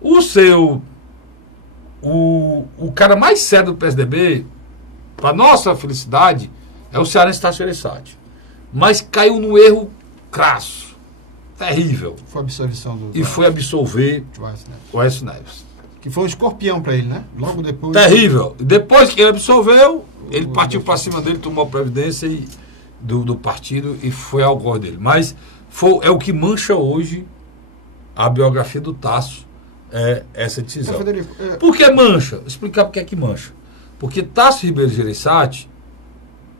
O cara mais sério do PSDB, para nossa felicidade, é o cearense Tasso Gereissati. Mas caiu num erro crasso, terrível. Foi a absolvição e foi absolver o Aécio Neves. Que foi um escorpião para ele, né? Logo depois. Terrível. Depois que ele absolveu, ele partiu para cima dele, tomou a previdência do partido e foi ao gol dele. Mas é o que mancha hoje a biografia do Tasso, essa decisão. Federico, Por que mancha? Vou explicar por que é que mancha. Porque Tasso Ribeiro Gereissati,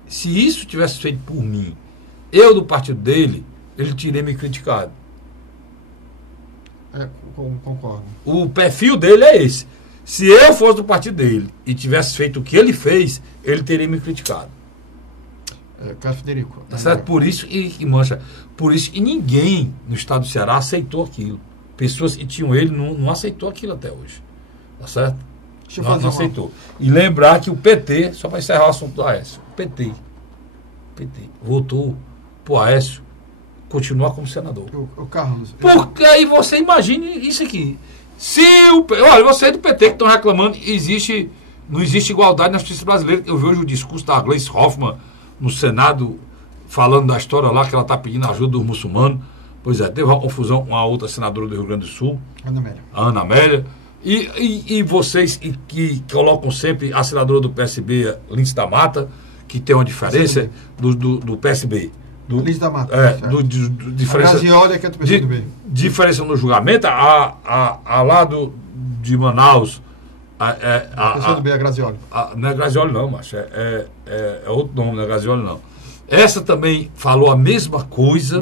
se isso tivesse feito por mim, eu do partido dele, ele teria me criticado. Concordo. O perfil dele é esse. Se eu fosse do partido dele e tivesse feito o que ele fez, ele teria me criticado. Carlos Federico. Tá certo? Por isso e mancha. Por isso que ninguém no estado do Ceará aceitou aquilo. Pessoas que tinham ele não aceitou aquilo até hoje. Tá certo? Não aceitou. E lembrar que o PT, só para encerrar o assunto do Aécio, o PT votou pro Aécio continuar como senador. O Carlos. Porque aí você imagine isso aqui. Olha, vocês do PT que estão reclamando, não existe igualdade na justiça brasileira. Eu vejo o discurso da Gleice Hoffmann no Senado, falando da história lá, que ela está pedindo ajuda dos muçulmanos. Pois é, teve uma confusão com a outra senadora do Rio Grande do Sul, Ana Amélia. E vocês que colocam sempre a senadora do PSB, Lindsay da Mata, que tem uma diferença do PSB. Lindsay da Mata. Diferença, Grazioli, que é do PSB. Diferença no julgamento, a lá de Manaus. PSB é Grazioli. Não é Grazioli não, macho. É outro nome, não é Grazioli não. Essa também falou a mesma coisa.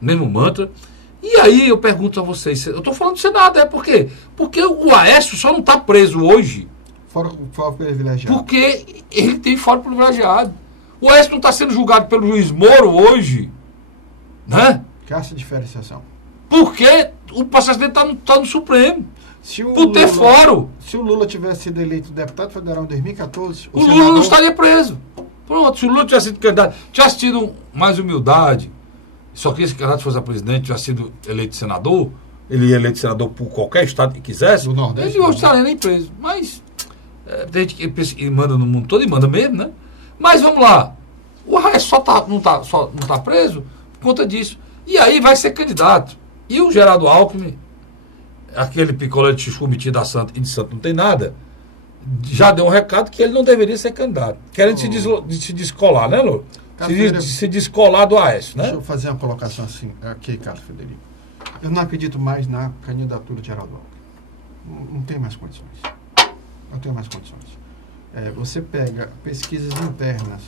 Mesmo mantra. E aí eu pergunto a vocês, eu estou falando do Senado, por quê? Porque o Aécio só não está preso hoje. Fora privilegiado. Porque ele tem fora privilegiado. O Aécio não está sendo julgado pelo juiz Moro hoje, né? Que essa diferenciação. Porque o processo dele está no Supremo. Por ter fórum. Se o Lula tivesse sido eleito deputado federal em 2014... O Lula não estaria preso. Pronto, se o Lula tivesse sido candidato, tivesse tido mais humildade, só que esse candidato fosse a presidente, tivesse sido eleito senador, ele ia eleito senador por qualquer estado que quisesse, ele não estaria nem preso. Mas tem gente que pensa que manda no mundo todo e manda mesmo, né? Mas vamos lá. O Aécio não tá preso por conta disso. E aí vai ser candidato. E o Geraldo Alckmin, aquele picolé de chuchu metido a santo e de santo não tem nada, já deu um recado que ele não deveria ser candidato. Querendo se descolar, né, Lô? Se descolar do Aécio, né? Deixa eu fazer uma colocação assim aqui, Carlos Federico. Eu não acredito mais na candidatura de Geraldo Alckmin. Não tem mais condições. Não tem mais condições. Você pega pesquisas internas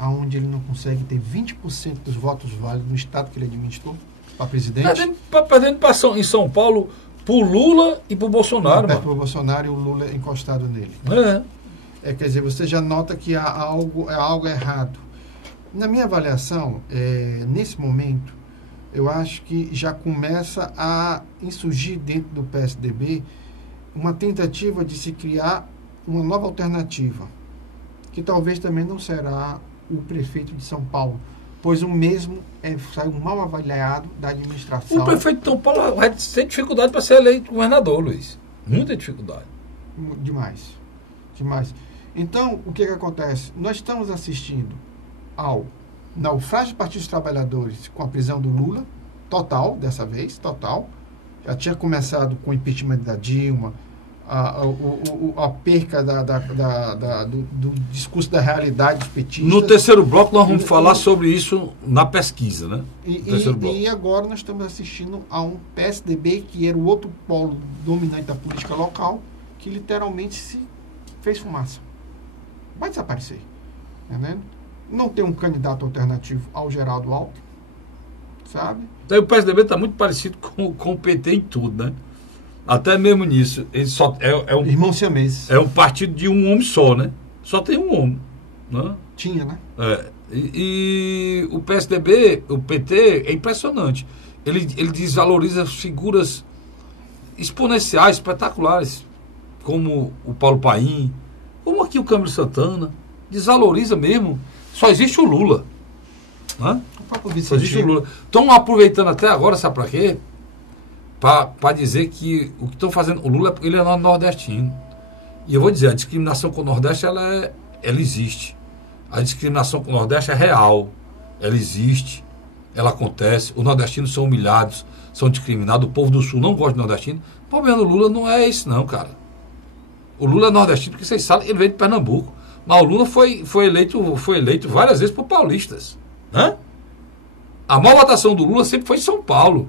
onde ele não consegue ter 20% dos votos válidos no estado que ele administrou para presidente. Perdendo em São Paulo por Lula e por Bolsonaro. Por Bolsonaro e o Lula encostado nele. Quer dizer, você já nota que há algo errado. Na minha avaliação, nesse momento, eu acho que já começa a insurgir dentro do PSDB uma tentativa de se criar uma nova alternativa, que talvez também não será o prefeito de São Paulo, pois o mesmo saiu mal avaliado da administração. O prefeito de São Paulo vai ter dificuldade para ser eleito governador, Luiz. Muita dificuldade. Demais. Então, o que acontece? Nós estamos assistindo ao naufrágio do Partido dos Trabalhadores com a prisão do Lula, total, dessa vez, total. Já tinha começado com o impeachment da Dilma, a perca do discurso da realidade dos petistas. No terceiro bloco nós vamos falar sobre isso na pesquisa, né? E agora nós estamos assistindo a um PSDB que era o outro polo dominante da política local, que literalmente se fez fumaça. Vai desaparecer. Entendendo? Não tem um candidato alternativo ao Geraldo Alckmin, sabe? Então, o PSDB está muito parecido com o PT em tudo, né? Até mesmo nisso. Ele só um irmão siameses. É um partido de um homem só, né? Só tem um homem. Né? Tinha, né? E o PSDB, o PT, é impressionante. Ele desvaloriza figuras exponenciais, espetaculares, como o Paulo Paim, como aqui o Camilo Santana. Desvaloriza mesmo. Só existe o Lula. Né? Só existe o Lula. Estão aproveitando até agora, sabe para quê? Para dizer que o que estão fazendo o Lula, ele é nordestino. E eu vou dizer, a discriminação com o Nordeste, ela existe. A discriminação com o Nordeste é real. Ela existe. Ela acontece. Os nordestinos são humilhados, são discriminados. O povo do Sul não gosta de nordestino. O problema do Lula não é esse não, cara. O Lula é nordestino, porque vocês sabem, ele veio de Pernambuco. Mas o Lula foi eleito várias vezes por paulistas. Hã? A maior votação do Lula sempre foi em São Paulo.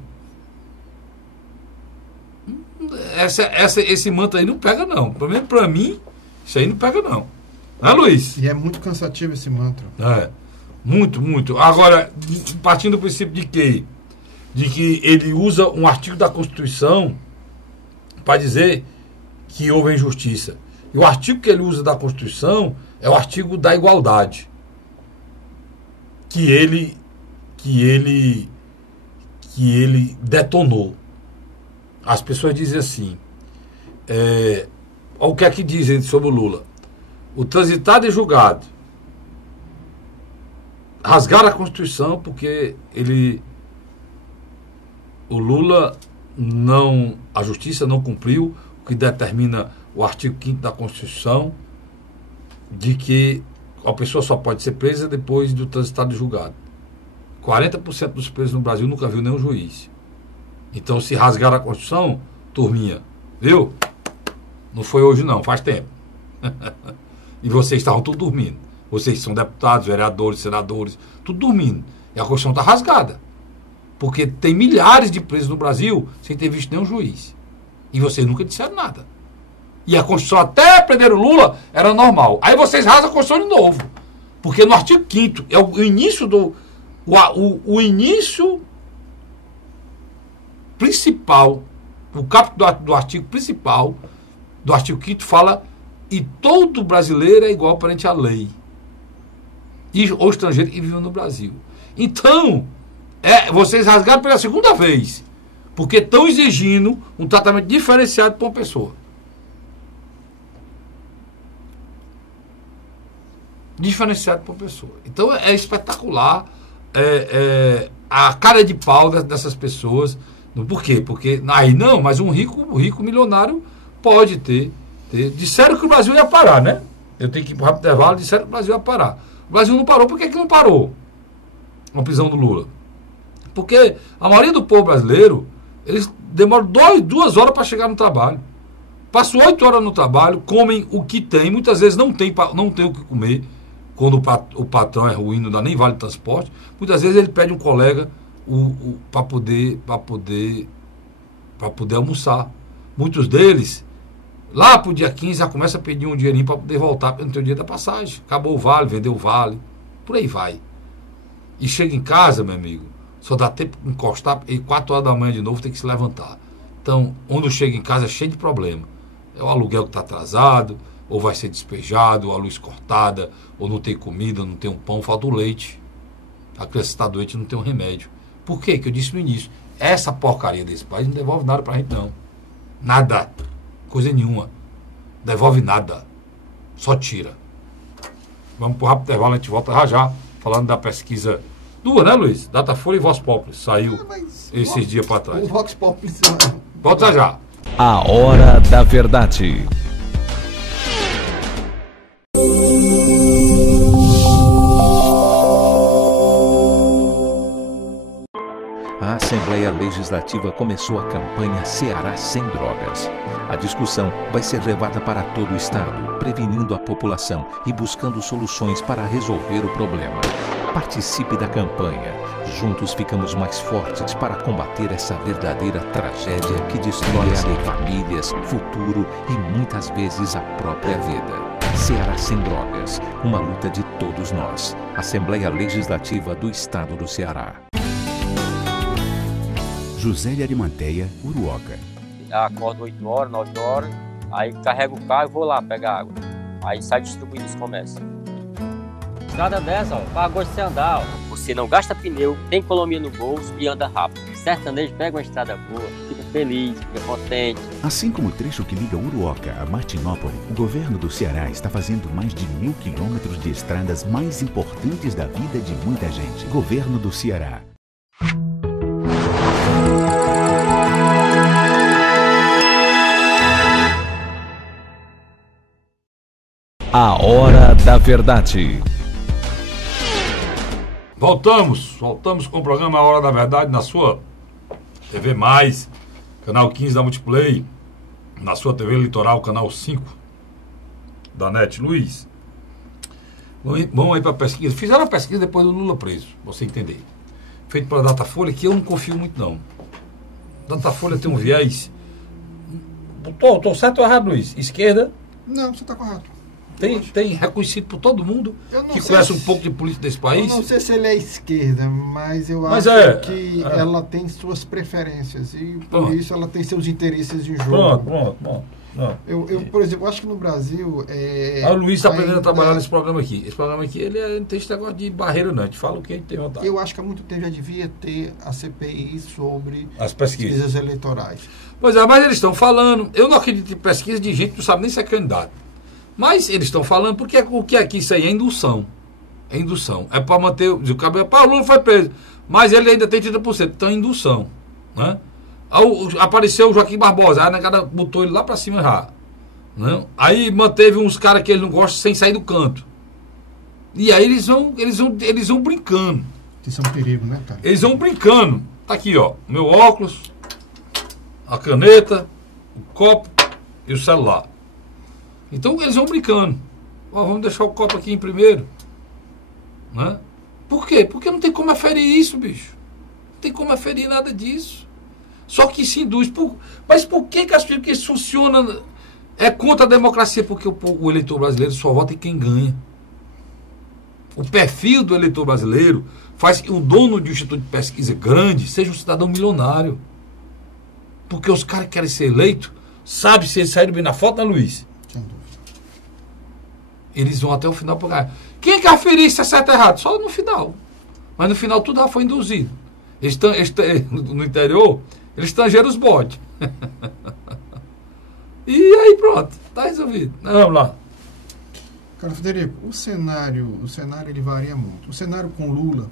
Esse manto aí não pega, não. Pelo menos pra mim, isso aí não pega, não. Não é, Luiz? E é muito cansativo esse mantra. Muito, muito. Agora, partindo do princípio de que ele usa um artigo da Constituição para dizer que houve injustiça. E o artigo que ele usa da Constituição é o artigo da igualdade. Que ele detonou. As pessoas dizem assim, o que é que dizem sobre o Lula? O transitado e julgado rasgaram a Constituição porque o Lula a justiça não cumpriu o que determina o artigo 5º da Constituição, de que a pessoa só pode ser presa depois do transitado e julgado. 40% dos presos no Brasil nunca viu nenhum juiz. Então, se rasgaram a Constituição, turminha, viu? Não foi hoje não, faz tempo. E vocês estavam tudo dormindo. Vocês são deputados, vereadores, senadores, tudo dormindo. E a Constituição está rasgada. Porque tem milhares de presos no Brasil sem ter visto nenhum juiz. E vocês nunca disseram nada. E a Constituição, até prender o Lula, era normal. Aí vocês rasgam a Constituição de novo. Porque no artigo 5º, é o início do... O início principal, o capítulo do artigo principal, do artigo 5º, fala: e todo brasileiro é igual perante a lei. Ou estrangeiro que vive no Brasil. Então, vocês rasgaram pela segunda vez. Porque estão exigindo um tratamento diferenciado para uma pessoa. Diferenciado para uma pessoa. Então é espetacular a cara de pau dessas pessoas. Por quê? Porque aí não, mas um rico milionário pode ter. Disseram que o Brasil ia parar, né? Eu tenho que ir para o rápido intervalo, disseram que o Brasil ia parar. O Brasil não parou. Por que não parou? Uma prisão do Lula. Porque a maioria do povo brasileiro, eles demoram 2 horas para chegar no trabalho. Passam 8 horas no trabalho, comem o que tem, muitas vezes não tem o que comer. Quando o patrão é ruim, não dá nem vale transporte. Muitas vezes ele pede um colega para poder almoçar. Muitos deles, lá para o dia 15, já começa a pedir um dinheirinho para poder voltar, porque não tem o dia da passagem. Acabou o vale, vendeu o vale, por aí vai. E chega em casa, meu amigo, só dá tempo de encostar, e 4 horas da manhã de novo tem que se levantar. Então, quando chega em casa é cheio de problema. É o aluguel que está atrasado, ou vai ser despejado, ou a luz cortada, ou não tem comida, não tem um pão, falta o leite. A criança está doente e não tem um remédio. Por quê? Que eu disse no início. Essa porcaria desse país não devolve nada pra gente, não. Nada. Coisa nenhuma. Devolve nada. Só tira. Vamos pro rápido intervalo, a gente volta já, falando da pesquisa do, né, Luiz? Datafolha e Vox Populi. Saiu esses dias para trás. O Vox Populi. Volta já. A Hora da Verdade. A Assembleia Legislativa começou a campanha Ceará Sem Drogas. A discussão vai ser levada para todo o estado, prevenindo a população e buscando soluções para resolver o problema. Participe da campanha. Juntos ficamos mais fortes para combater essa verdadeira tragédia que destrói famílias, futuro e muitas vezes a própria vida. Ceará Sem Drogas, uma luta de todos nós. Assembleia Legislativa do Estado do Ceará. José de Arimanteia, Uruoca. Acordo 8 horas, 9 horas, aí carrego o carro e vou lá pegar água. Aí sai distribuindo os comércios. Estrada dessa, ó, para gosto de você andar, ó. Você não gasta pneu, tem economia no bolso e anda rápido. Sertanejo pega uma estrada boa, fica feliz, fica contente. Assim como o trecho que liga Uruoca a Martinópole, o governo do Ceará está fazendo mais de 1.000 quilômetros de estradas mais importantes da vida de muita gente. Governo do Ceará. A Hora da Verdade. Voltamos com o programa A Hora da Verdade na sua TV Mais, canal 15 da Multiplay, na sua TV Litoral, canal 5 da NET. Luiz, vamos aí para a pesquisa. Fizeram a pesquisa depois do Lula preso, pra você entender. Feito pela Datafolha, que eu não confio muito, não. Datafolha tem um viés. Tô certo ou errado, Luiz? Esquerda? Não, você está correto. Tem reconhecido por todo mundo que conhece um pouco de política desse país. Eu não sei se ele é esquerda, mas eu acho que ela tem suas preferências e por isso ela tem seus interesses em jogo. Pronto. Eu, por exemplo, acho que no Brasil... o Luiz está aprendendo a trabalhar nesse programa aqui. Esse programa aqui, ele não tem esse negócio de barreira, não. A gente fala o que a gente tem vontade. Eu acho que há muito tempo já devia ter a CPI sobre as pesquisas eleitorais. Pois é, mas eles estão falando... Eu não acredito em pesquisa de gente que não sabe nem ser candidato. Mas eles estão falando porque o que aqui isso aí é indução. É indução. É para manter o cabelo. O Lula foi preso, mas ele ainda tem 30%. Então é indução. Né? Apareceu o Joaquim Barbosa, a negada botou ele lá para cima já. Né? Aí manteve uns caras que ele não gosta sem sair do canto. E aí eles vão brincando. Isso é um perigo, né, cara? Eles vão brincando. Tá aqui, ó. Meu óculos, a caneta, o copo e o celular. Então eles vão brincando. Vamos deixar o copo aqui em primeiro. Né? Por quê? Porque não tem como aferir isso, bicho. Não tem como aferir nada disso. Só que se induz. Mas por que as pessoas funcionam? É contra a democracia, porque o eleitor brasileiro só vota em quem ganha. O perfil do eleitor brasileiro faz que um dono de um instituto de pesquisa grande seja um cidadão milionário. Porque os caras que querem ser eleitos, sabe se eles saíram bem na foto, né, Luiz? Eles vão até o final para ganhar. Quem quer aferir se é certo ou errado? Só no final. Mas no final tudo já foi induzido. No interior, eles tangeram os bodes. E aí pronto, está resolvido. Vamos lá. Cara, Frederico, o cenário ele varia muito. O cenário com Lula,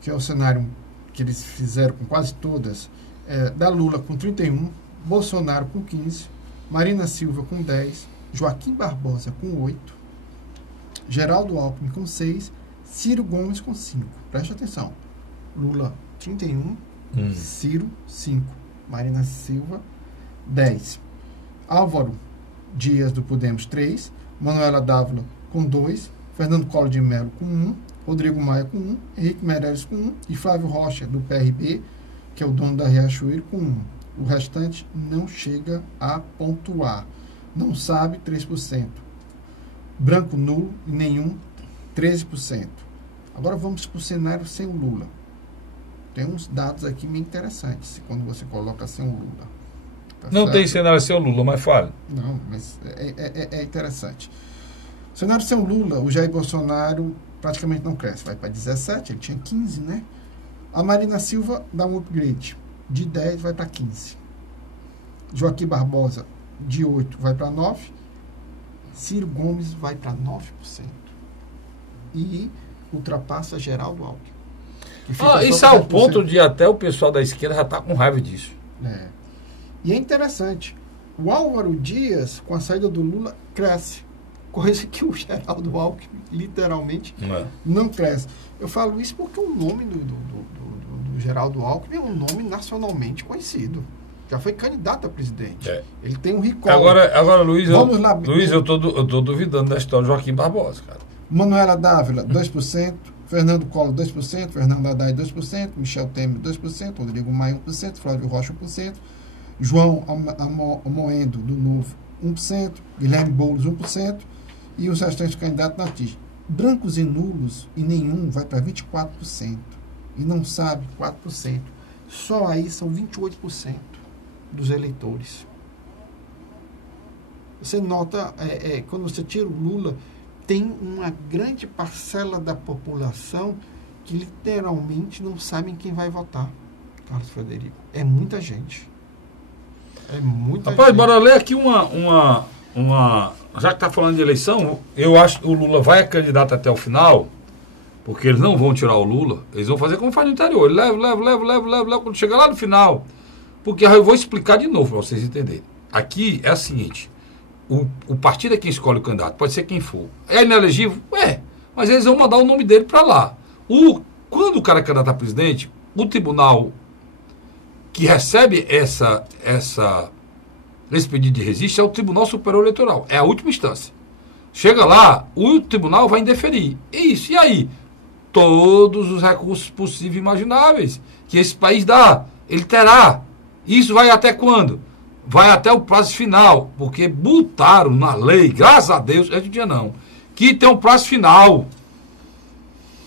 que é o cenário que eles fizeram com quase todas, da Lula com 31, Bolsonaro com 15, Marina Silva com 10, Joaquim Barbosa com 8, Geraldo Alckmin com 6, Ciro Gomes com 5. Preste atenção. Lula 31, Ciro 5, Marina Silva 10, Álvaro Dias do Podemos 3, Manuela Dávila com 2, Fernando Collor de Mello com 1, Rodrigo Maia com 1, Henrique Meirelles com 1 e Flávio Rocha do PRB, que é o dono da Riachuelo, com 1. O restante não chega a pontuar. Não sabe, 3%. Branco nulo e nenhum, 13%. Agora vamos para o cenário sem o Lula. Tem uns dados aqui meio interessantes quando você coloca sem o Lula. Tá não certo? Tem cenário sem o Lula, mas fale. Não, mas é interessante. cenário sem o Lula, o Jair Bolsonaro praticamente não cresce. Vai para 17, ele tinha 15, né? A Marina Silva dá um upgrade. De 10 vai para 15. Joaquim Barbosa, de 8 vai para 9. Ciro Gomes vai para 9%. E ultrapassa Geraldo Alckmin. Isso é o ponto de até o pessoal da esquerda já está com raiva disso. E é interessante. O Álvaro Dias, com a saída do Lula, cresce. Coisa que o Geraldo Alckmin, literalmente, não cresce. Eu falo isso porque o nome do Geraldo Alckmin é um nome nacionalmente conhecido. Já foi candidato a presidente. Ele tem um recall. Agora Luiz, eu estou duvidando da história do Joaquim Barbosa, cara. Manuela Dávila, 2%. Fernando Collor, 2%. Fernando Haddad, 2%. Michel Temer, 2%. Rodrigo Maia, 1%. Flávio Rocha, 1%. João Amoedo, do Novo, 1%. Guilherme Boulos, 1%. E os restantes candidatos na TIG. Brancos e nulos, e nenhum, vai para 24%. E não sabe, 4%. Só aí são 28% dos eleitores. Você nota, quando você tira o Lula, tem uma grande parcela da população que literalmente não sabem quem vai votar. Carlos Frederico. É muita gente. Rapaz, bora ler aqui uma já que está falando de eleição, eu acho que o Lula vai candidato até o final, porque eles não vão tirar o Lula, eles vão fazer como faz no interior, ele leva, quando chegar lá no final, porque eu vou explicar de novo para vocês entenderem. Aqui é o seguinte, o partido é quem escolhe o candidato, pode ser quem for. É inelegível? Mas eles vão mandar o nome dele para lá. Quando o cara é candidato a presidente, o tribunal que recebe esse pedido de registro é o Tribunal Superior Eleitoral. É a última instância. Chega lá, o tribunal vai indeferir. Isso, e aí? Todos os recursos possíveis e imagináveis que esse país dá, ele terá. Isso vai até quando? Vai até o prazo final, porque botaram na lei, graças a Deus, é de dia não, que tem um prazo final.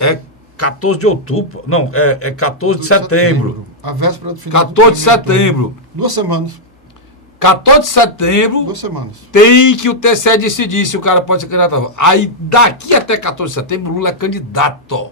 É 14 de outubro, não, é 14 de setembro. A véspera do final. 14 de setembro. 2 semanas. 14 de setembro. 2 semanas. Tem que o TCE decidir se o cara pode ser candidato. Aí, daqui até 14 de setembro, o Lula é candidato.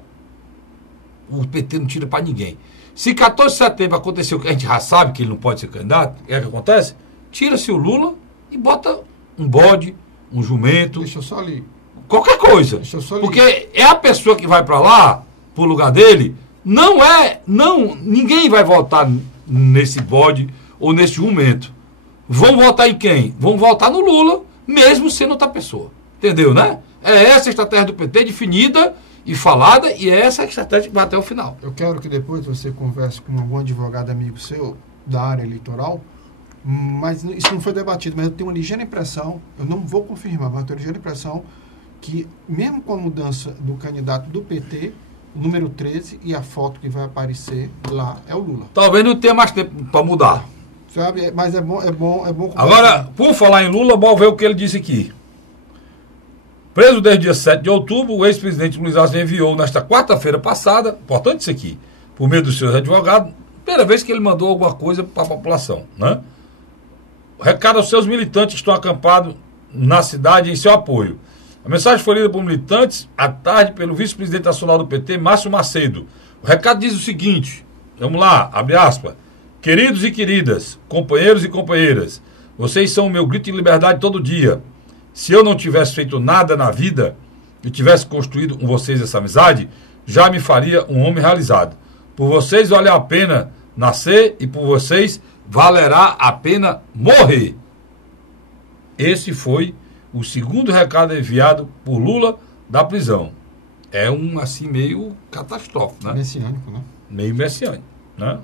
O PT não tira pra ninguém. Se 14 de setembro aconteceu, que a gente já sabe que ele não pode ser candidato, o que é que acontece? Tira-se o Lula e bota um bode, um jumento. Deixa eu só ali. Qualquer coisa. Deixa eu só ali. Porque é a pessoa que vai pra lá, pro lugar dele, ninguém vai votar nesse bode ou nesse jumento. Vão votar em quem? Vão votar no Lula, mesmo sendo outra pessoa. Entendeu, né? É essa a estratégia do PT definida e falada, e é essa a estratégia que vai até o final. Eu quero que depois você converse com algum advogado amigo seu da área eleitoral, mas isso não foi debatido, mas eu tenho uma ligeira impressão, eu não vou confirmar, mas eu tenho uma ligeira impressão que, mesmo com a mudança do candidato do PT, o número 13 e a foto que vai aparecer lá é o Lula. Talvez não tenha mais tempo para mudar. Sabe? Mas é bom. Agora, por falar em Lula, vamos ver o que ele disse aqui. Preso desde dia 7 de outubro, o ex-presidente Luiz Arce enviou nesta quarta-feira passada, importante isso aqui, por meio dos seus advogados, primeira vez que ele mandou alguma coisa para a população, né? Recado aos seus militantes que estão acampados na cidade em seu apoio. A mensagem foi lida por militantes à tarde pelo vice-presidente nacional do PT, Márcio Macedo. O recado diz o seguinte, vamos lá, abre aspas. Queridos e queridas, companheiros e companheiras, vocês são o meu grito de liberdade todo dia. Se eu não tivesse feito nada na vida e tivesse construído com vocês essa amizade, já me faria um homem realizado. Por vocês vale a pena nascer e por vocês valerá a pena morrer. Esse foi o segundo recado enviado por Lula da prisão. É um, assim, meio catastrófico, né? Messiânico, né? Meio messiânico, né?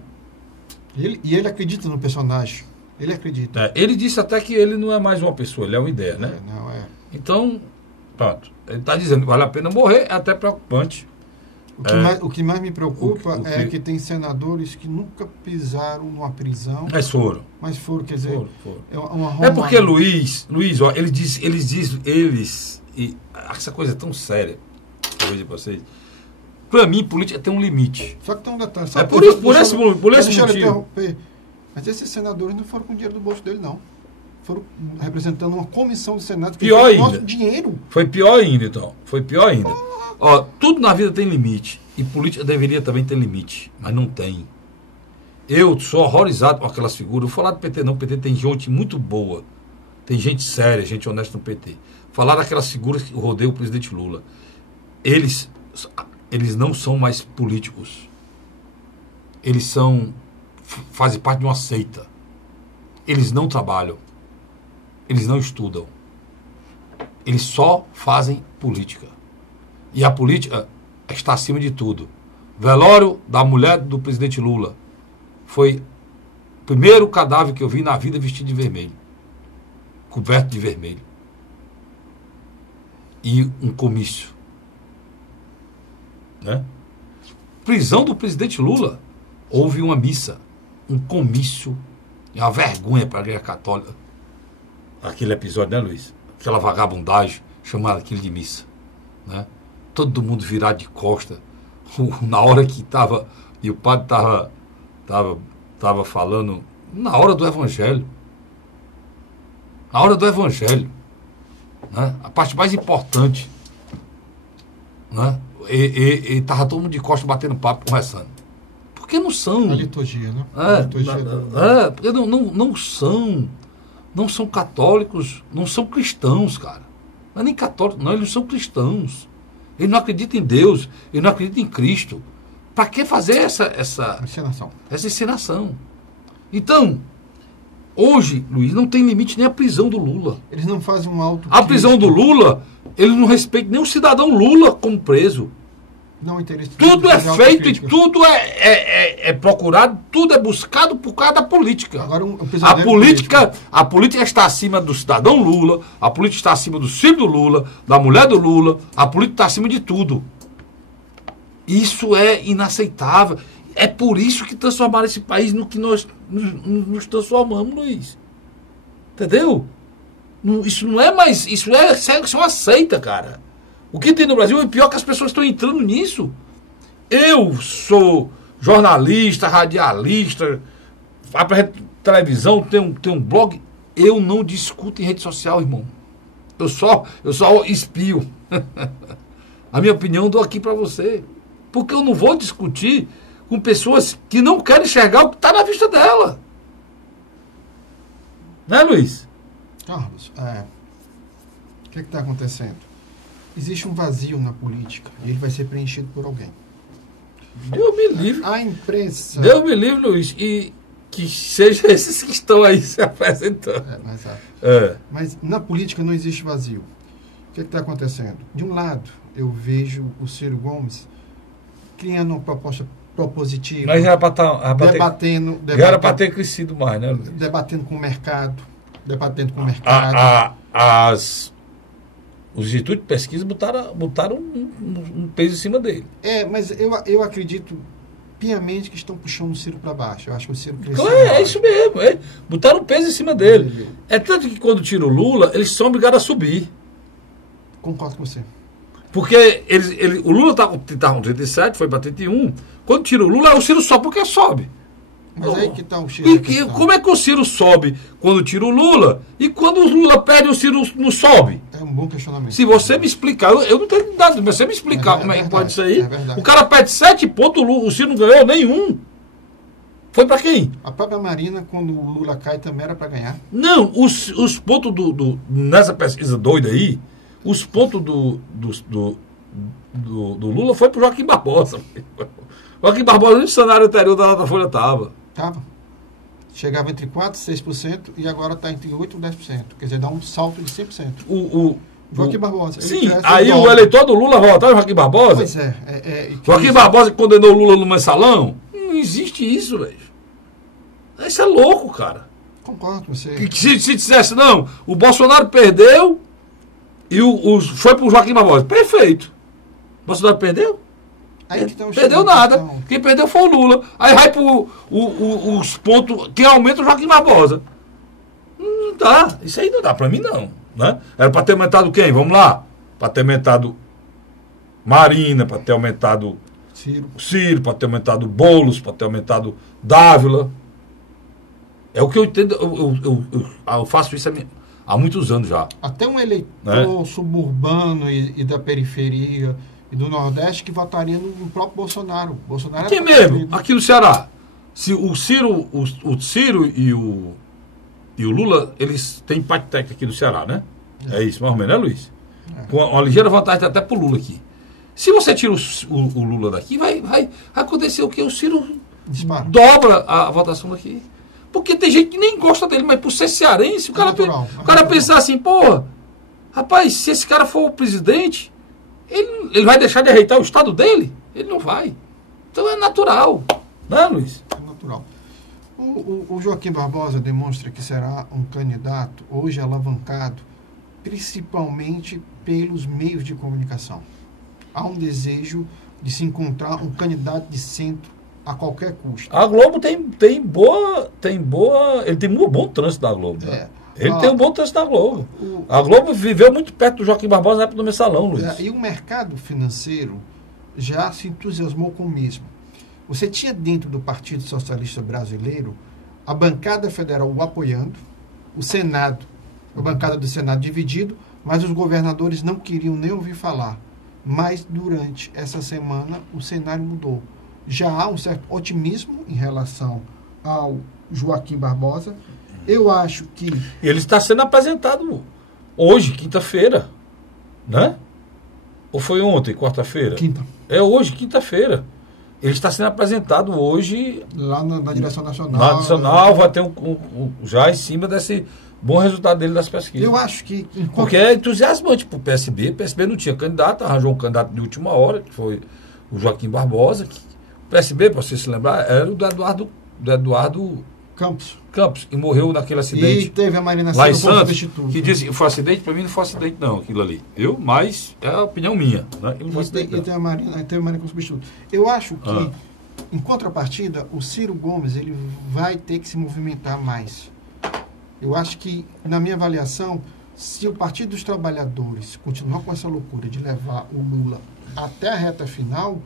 E ele acredita no personagem. Ele acredita. Ele disse até que ele não é mais uma pessoa, ele é uma ideia, né? Não é. Então, pronto. Ele está dizendo que vale a pena morrer, é até preocupante. O que mais me preocupa é que tem senadores que nunca pisaram numa prisão. Mas foram. Quer dizer... Foram. É porque Luiz, ó, eles e essa coisa é tão séria, eu vou dizer para vocês. Para mim, política tem um limite. Só que tem um detalhe. É por esse motivo. Mas esses senadores não foram com o dinheiro do bolso dele, não. foram representando uma comissão do Senado que pior ainda. Nosso dinheiro. Foi pior ainda, então. Foi pior ainda. Ó, tudo na vida tem limite. E política deveria também ter limite, mas não tem. Eu sou horrorizado com aquelas figuras. Não vou falar do PT, não. O PT tem gente muito boa. Tem gente séria, gente honesta no PT. Falar daquelas figuras que rodeiam o presidente Lula. Eles não são mais políticos. Eles fazem parte de uma seita. Eles não trabalham. Eles não estudam. Eles só fazem política. E a política está acima de tudo. Velório da mulher do presidente Lula foi o primeiro cadáver que eu vi na vida vestido de vermelho. Coberto de vermelho. E um comício. Né? Prisão do presidente Lula. Houve uma missa. Um comício. É uma vergonha para a Igreja Católica. Aquele episódio, né, Luiz? Aquela vagabundagem, chamada aquilo de missa. Né? Todo mundo virado de costa. Na hora que estava... E o padre estava falando... Na hora do Evangelho. A hora do Evangelho. Né? A parte mais importante. Né? E estava todo mundo de costa batendo papo, conversando. Porque não são... A liturgia, né? Porque não são católicos, não são cristãos, cara. Não é nem católicos, não, eles são cristãos. Eles não acreditam em Deus, eles não acreditam em Cristo. Para que fazer essa encenação? Então, hoje, Luiz, não tem limite nem a prisão do Lula. Eles não fazem um auto. A prisão do Lula, eles não respeitam nem o cidadão Lula como preso. Não interessa. Tudo é feito e tudo é procurado, tudo é buscado por causa da política. Agora, a política está acima do cidadão Lula, a política está acima do filho do Lula, da mulher do Lula, a política está acima de tudo. Isso é inaceitável. É por isso que transformaram esse país no que nós nos transformamos, Luiz. Entendeu? Isso não é mais... Isso é uma seita, cara. O que tem no Brasil é pior que as pessoas estão entrando nisso. Eu sou jornalista, radialista, apresento televisão, tenho um blog. Eu não discuto em rede social, irmão. Eu só espio. A minha opinião eu dou aqui para você. Porque eu não vou discutir com pessoas que não querem enxergar o que está na vista dela. Né, Luiz? Carlos, o que está acontecendo? Existe um vazio na política e ele vai ser preenchido por alguém. Deus me livre. A imprensa... Deus me livre, Luiz. E que sejam esses que estão aí se apresentando. Mas na política não existe vazio. O que está acontecendo? De um lado, eu vejo o Ciro Gomes criando uma proposta propositiva. Mas já era para ter crescido mais, né, Luiz? Debatendo com o mercado. Os institutos de pesquisa botaram um peso em cima dele. Mas eu acredito piamente que estão puxando o Ciro para baixo. Eu acho que o Ciro cresceu. É isso mesmo. Botaram um peso em cima dele. É tanto que quando tira o Lula, eles são obrigados a subir. Concordo com você. Porque o Lula está com 37, foi para 31. Quando tira o Lula, o Ciro sobe porque sobe. Mas aí que está o Ciro. Como é que o Ciro sobe quando tira o Lula? E quando o Lula perde, o Ciro não sobe? É um bom questionamento. Se você me explicar, eu não tenho dado, mas você me explicar como é que pode ser aí. O cara perde 7 pontos, o Ciro não ganhou nenhum. Foi para quem? A própria Marina, quando o Lula cai, também era para ganhar. Não, os pontos nessa pesquisa doida aí, os pontos do Lula foi pro Joaquim Barbosa. Joaquim Barbosa no cenário anterior da Datafolha estava. Chegava entre 4% e 6% e agora está entre 8% e 10%. Quer dizer, dá um salto de 100%. Joaquim Barbosa. Sim, aí o eleitor do Lula vai votar no Joaquim Barbosa? Pois Joaquim Barbosa que condenou o Lula no mensalão? Não existe isso, velho. Isso é louco, cara. Concordo com você. Se dissesse, não, o Bolsonaro perdeu e foi pro Joaquim Barbosa. Perfeito. O Bolsonaro perdeu? Perdeu nada. Quem perdeu foi o Lula. Aí vai pro os pontos. Quem aumenta o Joaquim Barbosa. Não dá. Isso aí não dá pra mim, não. Né? Era pra ter aumentado quem? Vamos lá. Pra ter aumentado Marina, pra ter aumentado Ciro, pra ter aumentado Boulos, pra ter aumentado Dávila. É o que eu entendo, eu faço isso há muitos anos já. Até um eleitor suburbano e da periferia e do Nordeste que votaria no próprio Bolsonaro. Bolsonaro que mesmo, aqui no Ceará, se o Ciro e o Lula, eles têm empate técnico aqui no Ceará, né? É isso, mais ou menos, né, Luiz? Com uma ligeira vantagem até pro Lula aqui. Se você tira o Lula daqui, vai acontecer o quê? O Ciro dobra a votação daqui. Porque tem gente que nem gosta dele, mas por ser cearense, o cara pensar assim, porra, rapaz, se esse cara for o presidente, ele vai deixar de arreitar o estado dele? Ele não vai. Então é natural. Não é, Luiz? É natural. O Joaquim Barbosa demonstra que será um candidato hoje alavancado, principalmente pelos meios de comunicação. Há um desejo de se encontrar um candidato de centro a qualquer custo. A Globo tem ele tem um bom trânsito da Globo. Né? Ele tem um bom trânsito da Globo. A Globo viveu muito perto do Joaquim Barbosa na época do Mensalão, Luiz. E o mercado financeiro já se entusiasmou com o mesmo. Você tinha dentro do Partido Socialista Brasileiro a bancada federal o apoiando, o Senado, a bancada do Senado dividido, mas os governadores não queriam nem ouvir falar. Mas durante essa semana o cenário mudou. Já há um certo otimismo em relação ao Joaquim Barbosa. Eu acho que... Ele está sendo apresentado hoje, quinta-feira, né? Ou foi ontem, quarta-feira? Quinta. É hoje, quinta-feira. Ele está sendo apresentado hoje... Lá na direção nacional. Na nacional, vai ter já em cima desse bom resultado dele das pesquisas. Eu acho que... Porque é entusiasmante para o PSB. O PSB não tinha candidato, arranjou um candidato de última hora, que foi o Joaquim Barbosa. O PSB, para você se lembrar, era o do Eduardo Campos, e morreu naquele acidente. E teve a Marina lá em Santos, que disse que foi acidente. Para mim não foi acidente não, aquilo ali. Mas é a opinião minha. Né? Não foi acidente, e teve a Marina como substituto. Eu acho que, em contrapartida, o Ciro Gomes ele vai ter que se movimentar mais. Eu acho que, na minha avaliação, se o Partido dos Trabalhadores continuar com essa loucura de levar o Lula até a reta final,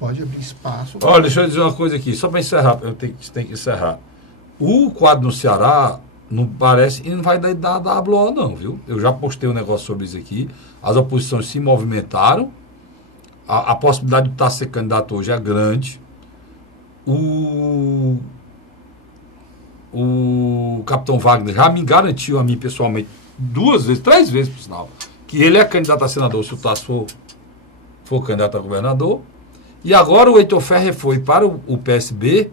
pode abrir espaço. Olha, deixa eu dizer uma coisa aqui, só para encerrar, eu tenho que encerrar. O quadro no Ceará não parece, e não vai dar WO não, viu? Eu já postei um negócio sobre isso aqui, as oposições se movimentaram, a possibilidade de estar ser candidato hoje é grande. O capitão Wagner já me garantiu a mim pessoalmente 3 vezes, por sinal, que ele é candidato a senador se o Tasso for candidato a governador. E agora o Heitor Ferrer foi para o PSB,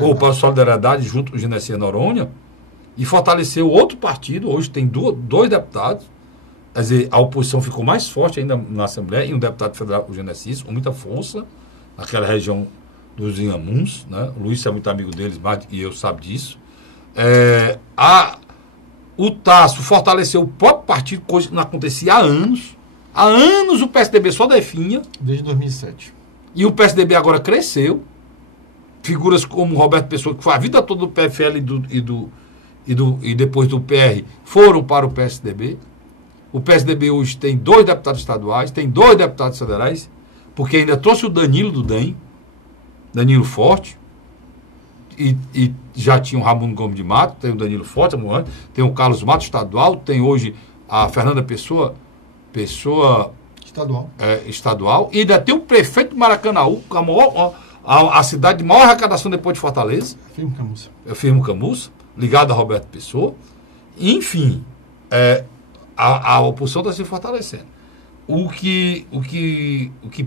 ou para a Solidariedade, junto com o Genesi Noronha, e fortaleceu outro partido. Hoje tem 2 deputados. Quer dizer, a oposição ficou mais forte ainda na Assembleia, e um deputado federal, o Genesi, com muita força, naquela região dos Inhamuns, né? O Luiz é muito amigo deles, e eu sabe disso. O Tasso fortaleceu o próprio partido, coisa que não acontecia há anos. Há anos o PSDB só definha. Desde 2007. E o PSDB agora cresceu. Figuras como Roberto Pessoa, que foi a vida toda do PFL e depois do PR, foram para o PSDB. O PSDB hoje tem 2 deputados estaduais, tem 2 deputados federais, porque ainda trouxe o Danilo do DEM, Danilo Forte, e já tinha o Raimundo Gomes de Mato, tem o Danilo Forte, tem o Carlos Mato estadual, tem hoje a Fernanda Pessoa estadual, e ainda tem o prefeito de Maracanaú, a cidade de maior arrecadação depois de Fortaleza. Firmo Camussa, ligado a Roberto Pessoa. Enfim, a oposição está se fortalecendo. O que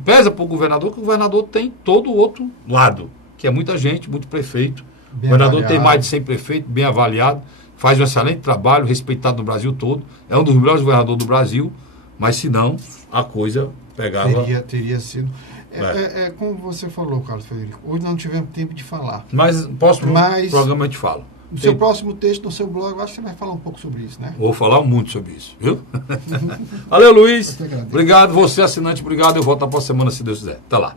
pesa para o governador é que o governador tem todo o outro lado, que é muita gente, muito prefeito. O governador tem mais de 100 prefeitos, bem avaliado, faz um excelente trabalho, respeitado no Brasil todo. É um dos melhores governadores do Brasil, mas se não, a coisa pegava... Teria sido... como você falou, Carlos Frederico, hoje não tivemos tempo de falar. Mas próximo programa a gente fala. No seu próximo texto, no seu blog, eu acho que você vai falar um pouco sobre isso, né? Vou falar muito sobre isso, viu? Valeu, Luiz. Obrigado. Você, assinante, obrigado. Eu volto na próxima semana, se Deus quiser. Até lá.